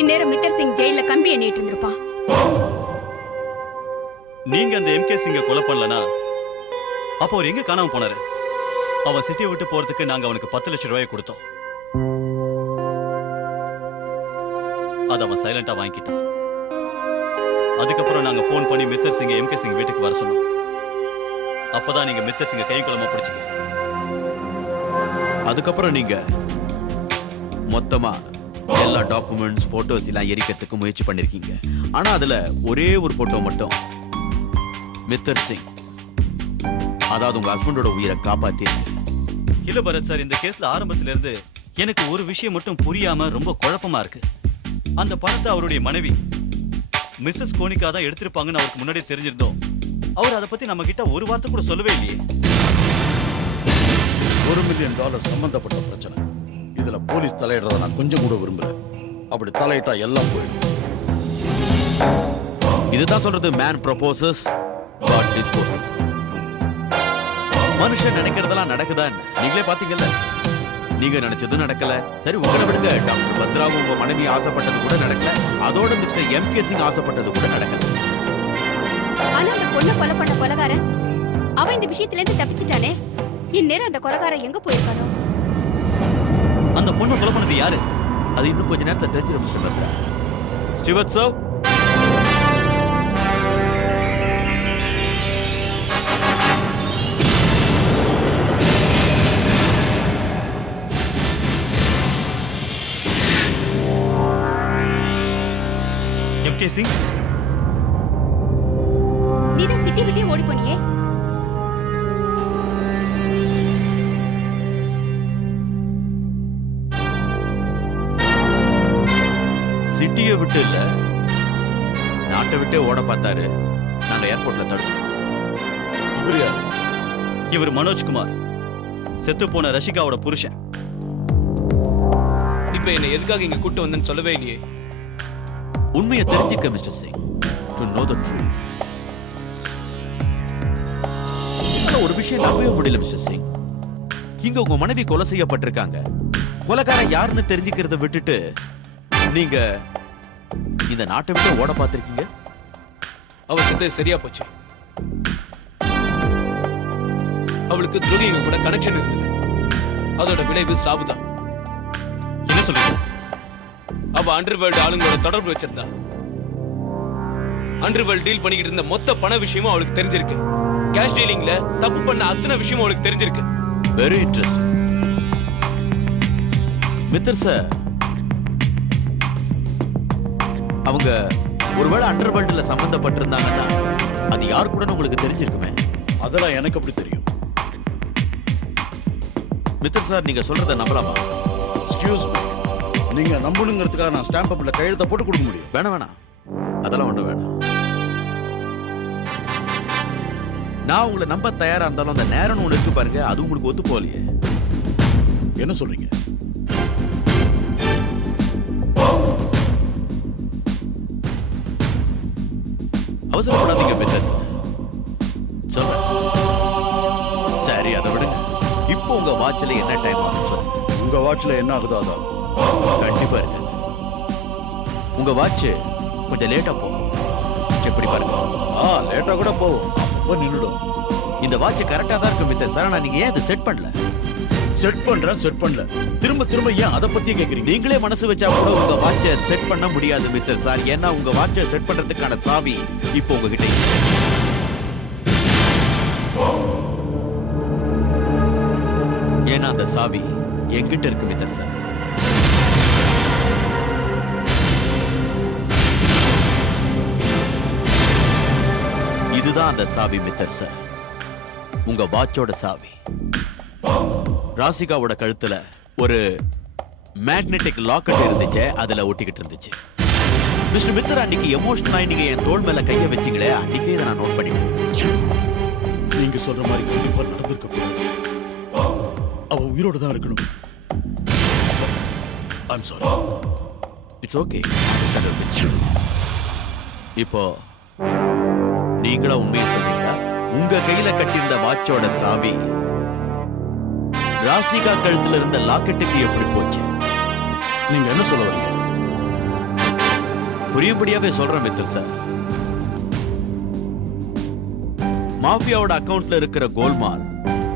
இந்நேரம் மித்தர் சிங் ஜெயில கம்பி எண்ணிட்டு இருந்திருப்பான். நீங்க அந்த எம்கே சிங்க கொலை பண்ணலனா அப்போ அவர் எங்க காணாம போனாரு? அவன் சிட்டியை விட்டு போறதுக்கு நாங்க அவனுக்கு 10 லட்சம் ரூபாய் கொடுத்தோம். அத அவன் சைலண்டா வாங்கிட்டான். அதுக்கப்புறம் நாங்க போன் பண்ணி மித்தர் சிங்க எம்கே சிங் வீட்டுக்கு வர சொன்னோம். அப்பதான் நீங்க மித்தர் சிங்க கை குலமா பிடிச்சிக்க. அதுக்கப்புறம் நீங்க மொத்தமா எல்லா டாக்குமெண்ட்ஸ், போட்டோஸ் எல்லாம் எரிக்கிறதுக்கு முயற்சி பண்ணிருக்கீங்க. ஆனா அதுல ஒரே ஒரு போட்டோ மட்டும் மித்தர் சிங், அதாவது உங்க ஹஸ்பண்டோட உயிரை காப்பாத்திருக்கு. இல்ல பரத் சார், இந்த கேஸ்ல ஆரம்பத்துல இருந்து எனக்கு ஒரு விஷயம் மட்டும் புரியாம ரொம்ப குழப்பமா இருக்கு. அந்த பணத்தை அவருடைய மனைவி மிஸ்ஸஸ் கோனிகா தான் எடுத்திருப்பாங்கன்னு அவருக்கு முன்னாடியே தெரிஞ்சிருந்தோம். அவர் அதை பத்தி நம்ம கிட்ட ஒரு வார்த்தை கூட சொல்லவே இல்லையே. $1 மில்லியன் சம்பந்தப்பட்ட பிரச்சனை. இதுல போலீஸ் தலையிடுறத நான் கொஞ்சம் கூட விரும்பல. அப்படி தலையிட்டா எல்லாம் போயிடும். இதுதான் சொல்றது மேன் ப்ரொபோசஸ் காட் டிஸ்போசஸ். மனுஷன் நினைக்கிறதெல்லாம் நடக்குதா? நீங்களே பாத்தீங்கல்ல. நீங்க நினைச்சது நடக்கல. சரி உங்களை விடுங்க. டாக்டர் பத்ராவும் உங்க மனைவி ஆசைப்பட்டது கூட நடக்கல. அதோட மிஸ்டர் எம்கே சிங் ஆசைப்பட்டது கூட நடக்கல. ஆனா அந்த பொண்ணை கொலை பண்ண கொலைகாரன் அவன் இந்த விஷயத்துல இருந்து தப்பிச்சிட்டானே. இந்நேரம் அந்த கொலைகாரன் எங்க போயிருக்கானோ? அந்த பொண்ணை கொலை பண்ணது யாரு? அது இன்னும் கொஞ்ச நேரத்துல தெரிஞ்சிடும் mister Batra. Stewart sir, MK Singh, நீதான் சிட்டி விட்டே ஓடி போனியே. சிட்டியை விட்டு இல்ல, நாட்டை விட்டே ஓட பார்த்தாரு. நாங்க ஏர்போர்ட்ல தடுத்தோம். இவர் யாரு? இவர் மனோஜ்குமார், செத்து போன ரஷிகாவோட புருஷன். இப்ப என்ன எதுக்காக இங்க கூட்டு வந்தேன்னு சொல்லவே இல்லையே. உண்மையை தெரிஞ்சுக்க mister Singh. To know the truth. ஒரு விஷயம் நம்பவே முடியல மிஸ்டர் சிங். இங்க உங்க மனைவி கொலை செய்யப்பட்டிருக்காங்க. கொலைக்காரன் யாருன்னு தெரிஞ்சுக்கிறத விட்டுட்டு நீங்க இந்த நாட்டை விட்டு ஓட பார்த்திருக்கீங்க. அவ செத்தது சரியா போச்சு. அவளுக்கு துரோகிங்க கூட கனெக்ஷன் இருந்தது. அதோட விளைவு சாவுதான். என்ன சொல்றீங்க? அவ அண்டர்வேர்ல்ட் ஆளுங்களோட தொடர்பு வச்சிருந்தா. அண்டர்வேர்ல்ட் டீல் பண்ணிக்கிட்டு இருந்த மொத்த பண விஷயமும் அவளுக்கு தெரிஞ்சிருக்கு. கேஷ் டீலிங்ல தப்பு பண்ண அத்தனை விஷயமும் அவளுக்கு தெரிஞ்சிருக்கு. Very interesting. மித்தர் சார், அவங்க ஒருவேளை அண்டர்வேர்ல்ட்ல சம்பந்தப்பட்டிருந்தாங்கன்னா அது யாரு கூட உங்களுக்கு தெரிஞ்சிருக்குமே. அதெல்லாம் எனக்கு அப்படி தெரியும். மித்தர் சார், நீங்க சொல்றத நம்பலாமா? எக்ஸ்கியூஸ் மீ, நீங்க நம்பணுங்கிறதுக்காக நான் ஸ்டாம்ப் பேப்பர்ல கையெழுத்த போட்டு கொடுக்க முடியும். வேணாம் வேணாம், அதெல்லாம் ஒண்ணு வேணாம். நான் உங்களை நம்ப தயாரா இருந்தாலும் அந்த நேரம்னு ஒண்ணு இருக்கு பாருங்க, அது உங்களுக்கு ஒத்து போகலையே. என்ன சொல்றீங்க? அவசரப்படாதீங்க மிஸ்டர் சார். சொல்றேன். சரி, அதை விடுங்க. இப்போ உங்க வாட்ச்ல என்ன டைம் ஆகும் சொல்லுங்க. உங்க வாட்ச்ல என்ன ஆகுதோ அதான். கண்டிப்பா இருக்கு. உங்க வாட்ச் கொஞ்சம் லேட்டா போகும். செக் பண்ணி பாருங்க. லேட்டா கூட போகும், அப்போ நின்னுடும். இந்த வாட்ச் கரெக்டா தான் இருக்கு மிஸ்டர் சார். ஆனா நீங்க ஏன் அதை செட் பண்ணல? செட் பண்ணல. திரும்ப திரும்ப ஏன் அதை பத்தி கேக்குறீங்க? நீங்களே மனசு வச்சா கூட உங்க வாட்சை செட் பண்ண முடியாது மிஸ்டர் சார். ஏன்னா உங்க வாட்சை செட் பண்றதுக்கான சாவி இப்போ உங்ககிட்ட இருக்கு. ஏன்னா அந்த சாவி என்கிட்ட இருக்கு மிஸ்டர் சார். இதுதான் அந்த சாவி மிஸ்டர் சார். உங்க வாட்சோட சாவி. ராசிகாவோட கழுத்துல ஒரு மேக்னெட்டிக் லாக்கெட் இருந்துச்சு, அதுல ஒட்டிக்கிட்டு இருந்துச்சு. மிஸ்டர் மித்ரா, அன்னைக்கு எமோஷனலா நீங்க என் தோள் மேல கைய வச்சீங்களே, அன்னைக்கே இதை நான் நோட் பண்ணிட்டேன். நீங்க சொல்ற மாதிரி கண்டிப்பா நடந்திருக்க கூடாது. அவ உயிரோட தான் இருக்கணும். I'm sorry. It's okay. இப்போ நீங்களா உண்மையை சொல்றீங்களா? உங்க கையில கட்டியிருந்த வாட்சோட சாவி ராசிகா கழுத்துல இருந்த லாக்கெட்டுக்கு எப்படி போச்சு? நீங்க என்ன சொல்ல வரீங்க? புரியும்படியாவே சொல்றேன் மித்தர் சார். மாஃபியாவோட அக்கவுண்ட்ல இருக்கிற கோல்மால்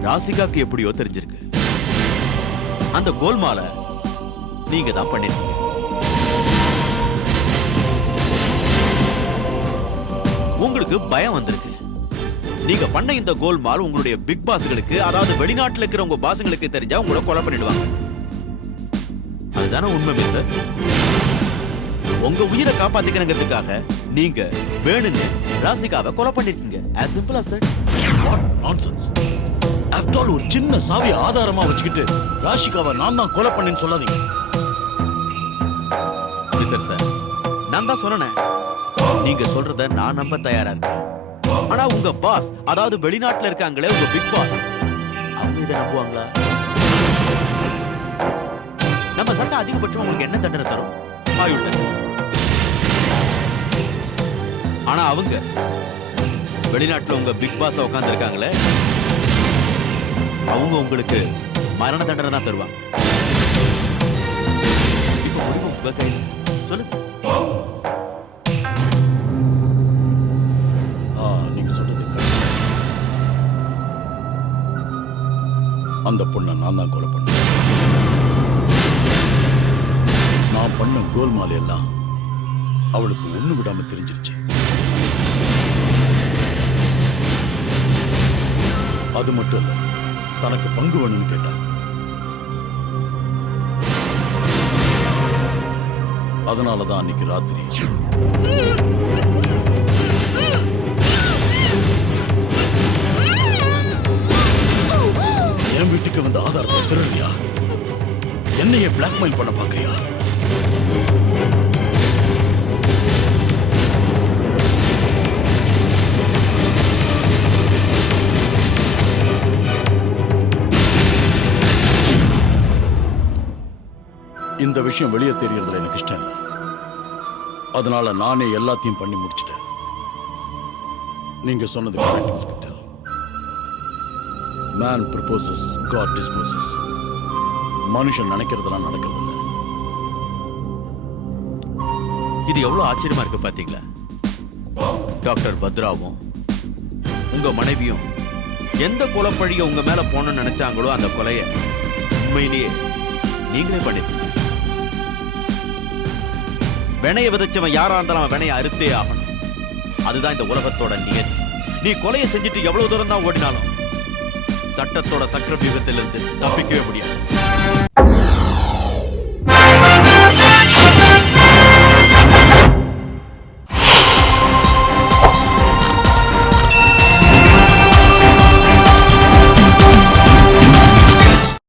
ராசிகாக்கு எப்படியோ தெரிஞ்சிருக்கு. அந்த கோல்மாலை நீங்க தான் பண்ணிருக்கீங்க. உங்களுக்கு பயம் வந்திருக்கு. நீங்க பண்ண இந்த கோல்மால் உங்களுடைய பிக் பாஸ்களுக்கு, அதாவது வெளிநாட்டுல இருக்கிற உங்க பாஸ்களுக்கு தெரிஞ்சா உங்களை கொலை பண்ணிடுவாங்க. அதுதானே உண்மை மிஸ்டர். உங்க உயிரை காப்பாத்திக்கணுங்கிறதுக்காக நீங்க வேணுங்க ராசிகாவை கொலை பண்ணிருக்கீங்க. as simple as that. What nonsense. After all, ஒரு சின்ன சாவியை ஆதாரமா வச்சுக்கிட்டு ராஷிகாவை நான் தான் கொலை பண்ணேன்னு சொல்லாதீங்க. மிஸ்டர் சார், நான் தான் சொன்னேன், நீங்க சொல்றத நான் நம்ப தயாரா இருக்கேன். ஆனா உங்க பாஸ், அதாவது வெளிநாட்டுல இருக்காங்களே உங்க பிக் பாஸ், அவங்க இதை நம்புவாங்களா? நம்ம சட்டம் அதிகபட்சம் உங்களுக்கு என்ன தண்டனை தரும்? ஆயுள் தண்டனை. ஆனா அவங்க வெளிநாட்டுல உங்க பிக் பாஸ் உட்கார்ந்து இருக்காங்களே, அவங்க உங்களுக்கு மரண தண்டனை தான் தருவாங்க. இப்போ முடிவு உங்க கையில். சொல்லுங்க. நீங்க சொல்றது correct. அந்த பொண்ணை நான் தான் கொலை பண்ணேன். நான் பண்ண கோல்மால் எல்லாம் அவளுக்கு ஒண்ணு விடாம தெரிஞ்சிருச்சு. அது மட்டும் இல்ல, தனக்கு பங்கு வேணும்னு கேட்டா. அதனாலதான் அன்னைக்கு ராத்திரி என் வீட்டுக்கு வந்து ஆதாரத்தை திருடுறியா? என்னைய பிளாக்மெயில் பண்ண பாக்குறியா? இந்த விஷயம் வெளியே தெரியறதுல எனக்கு இஷ்டம் இல்லை. அதனால நானே எல்லாத்தையும் பண்ணி முடிச்சிட்டேன். நீங்க சொன்னது correct inspector. Man proposes, God disposes. மனுஷன் நினைக்கிறதெல்லாம் நடக்கிறது இல்லை. இது எவ்வளவு ஆச்சரியமா இருக்கு பாத்தீங்களா? டாக்டர் பத்ராவும் உங்க மனைவியும் எந்த கொலைப்பழிய உங்க மேல போனன்னு நினைச்சாங்களோ அந்த கொலைய உண்மையிலேயே நீங்களே பண்ணிருக்கீங்க. வினைய விதைச்சவன் யாரா இருந்தாலும் அவன் வினைய அறுத்தே ஆகணும். அதுதான் இந்த உலகத்தோட நியதி. நீ கொலையை செஞ்சுட்டு எவ்வளவு தூரம் தான் ஓடினாலும் சட்டத்தோட சக்கர வியூகத்திலிருந்து தப்பிக்கவே முடியாது.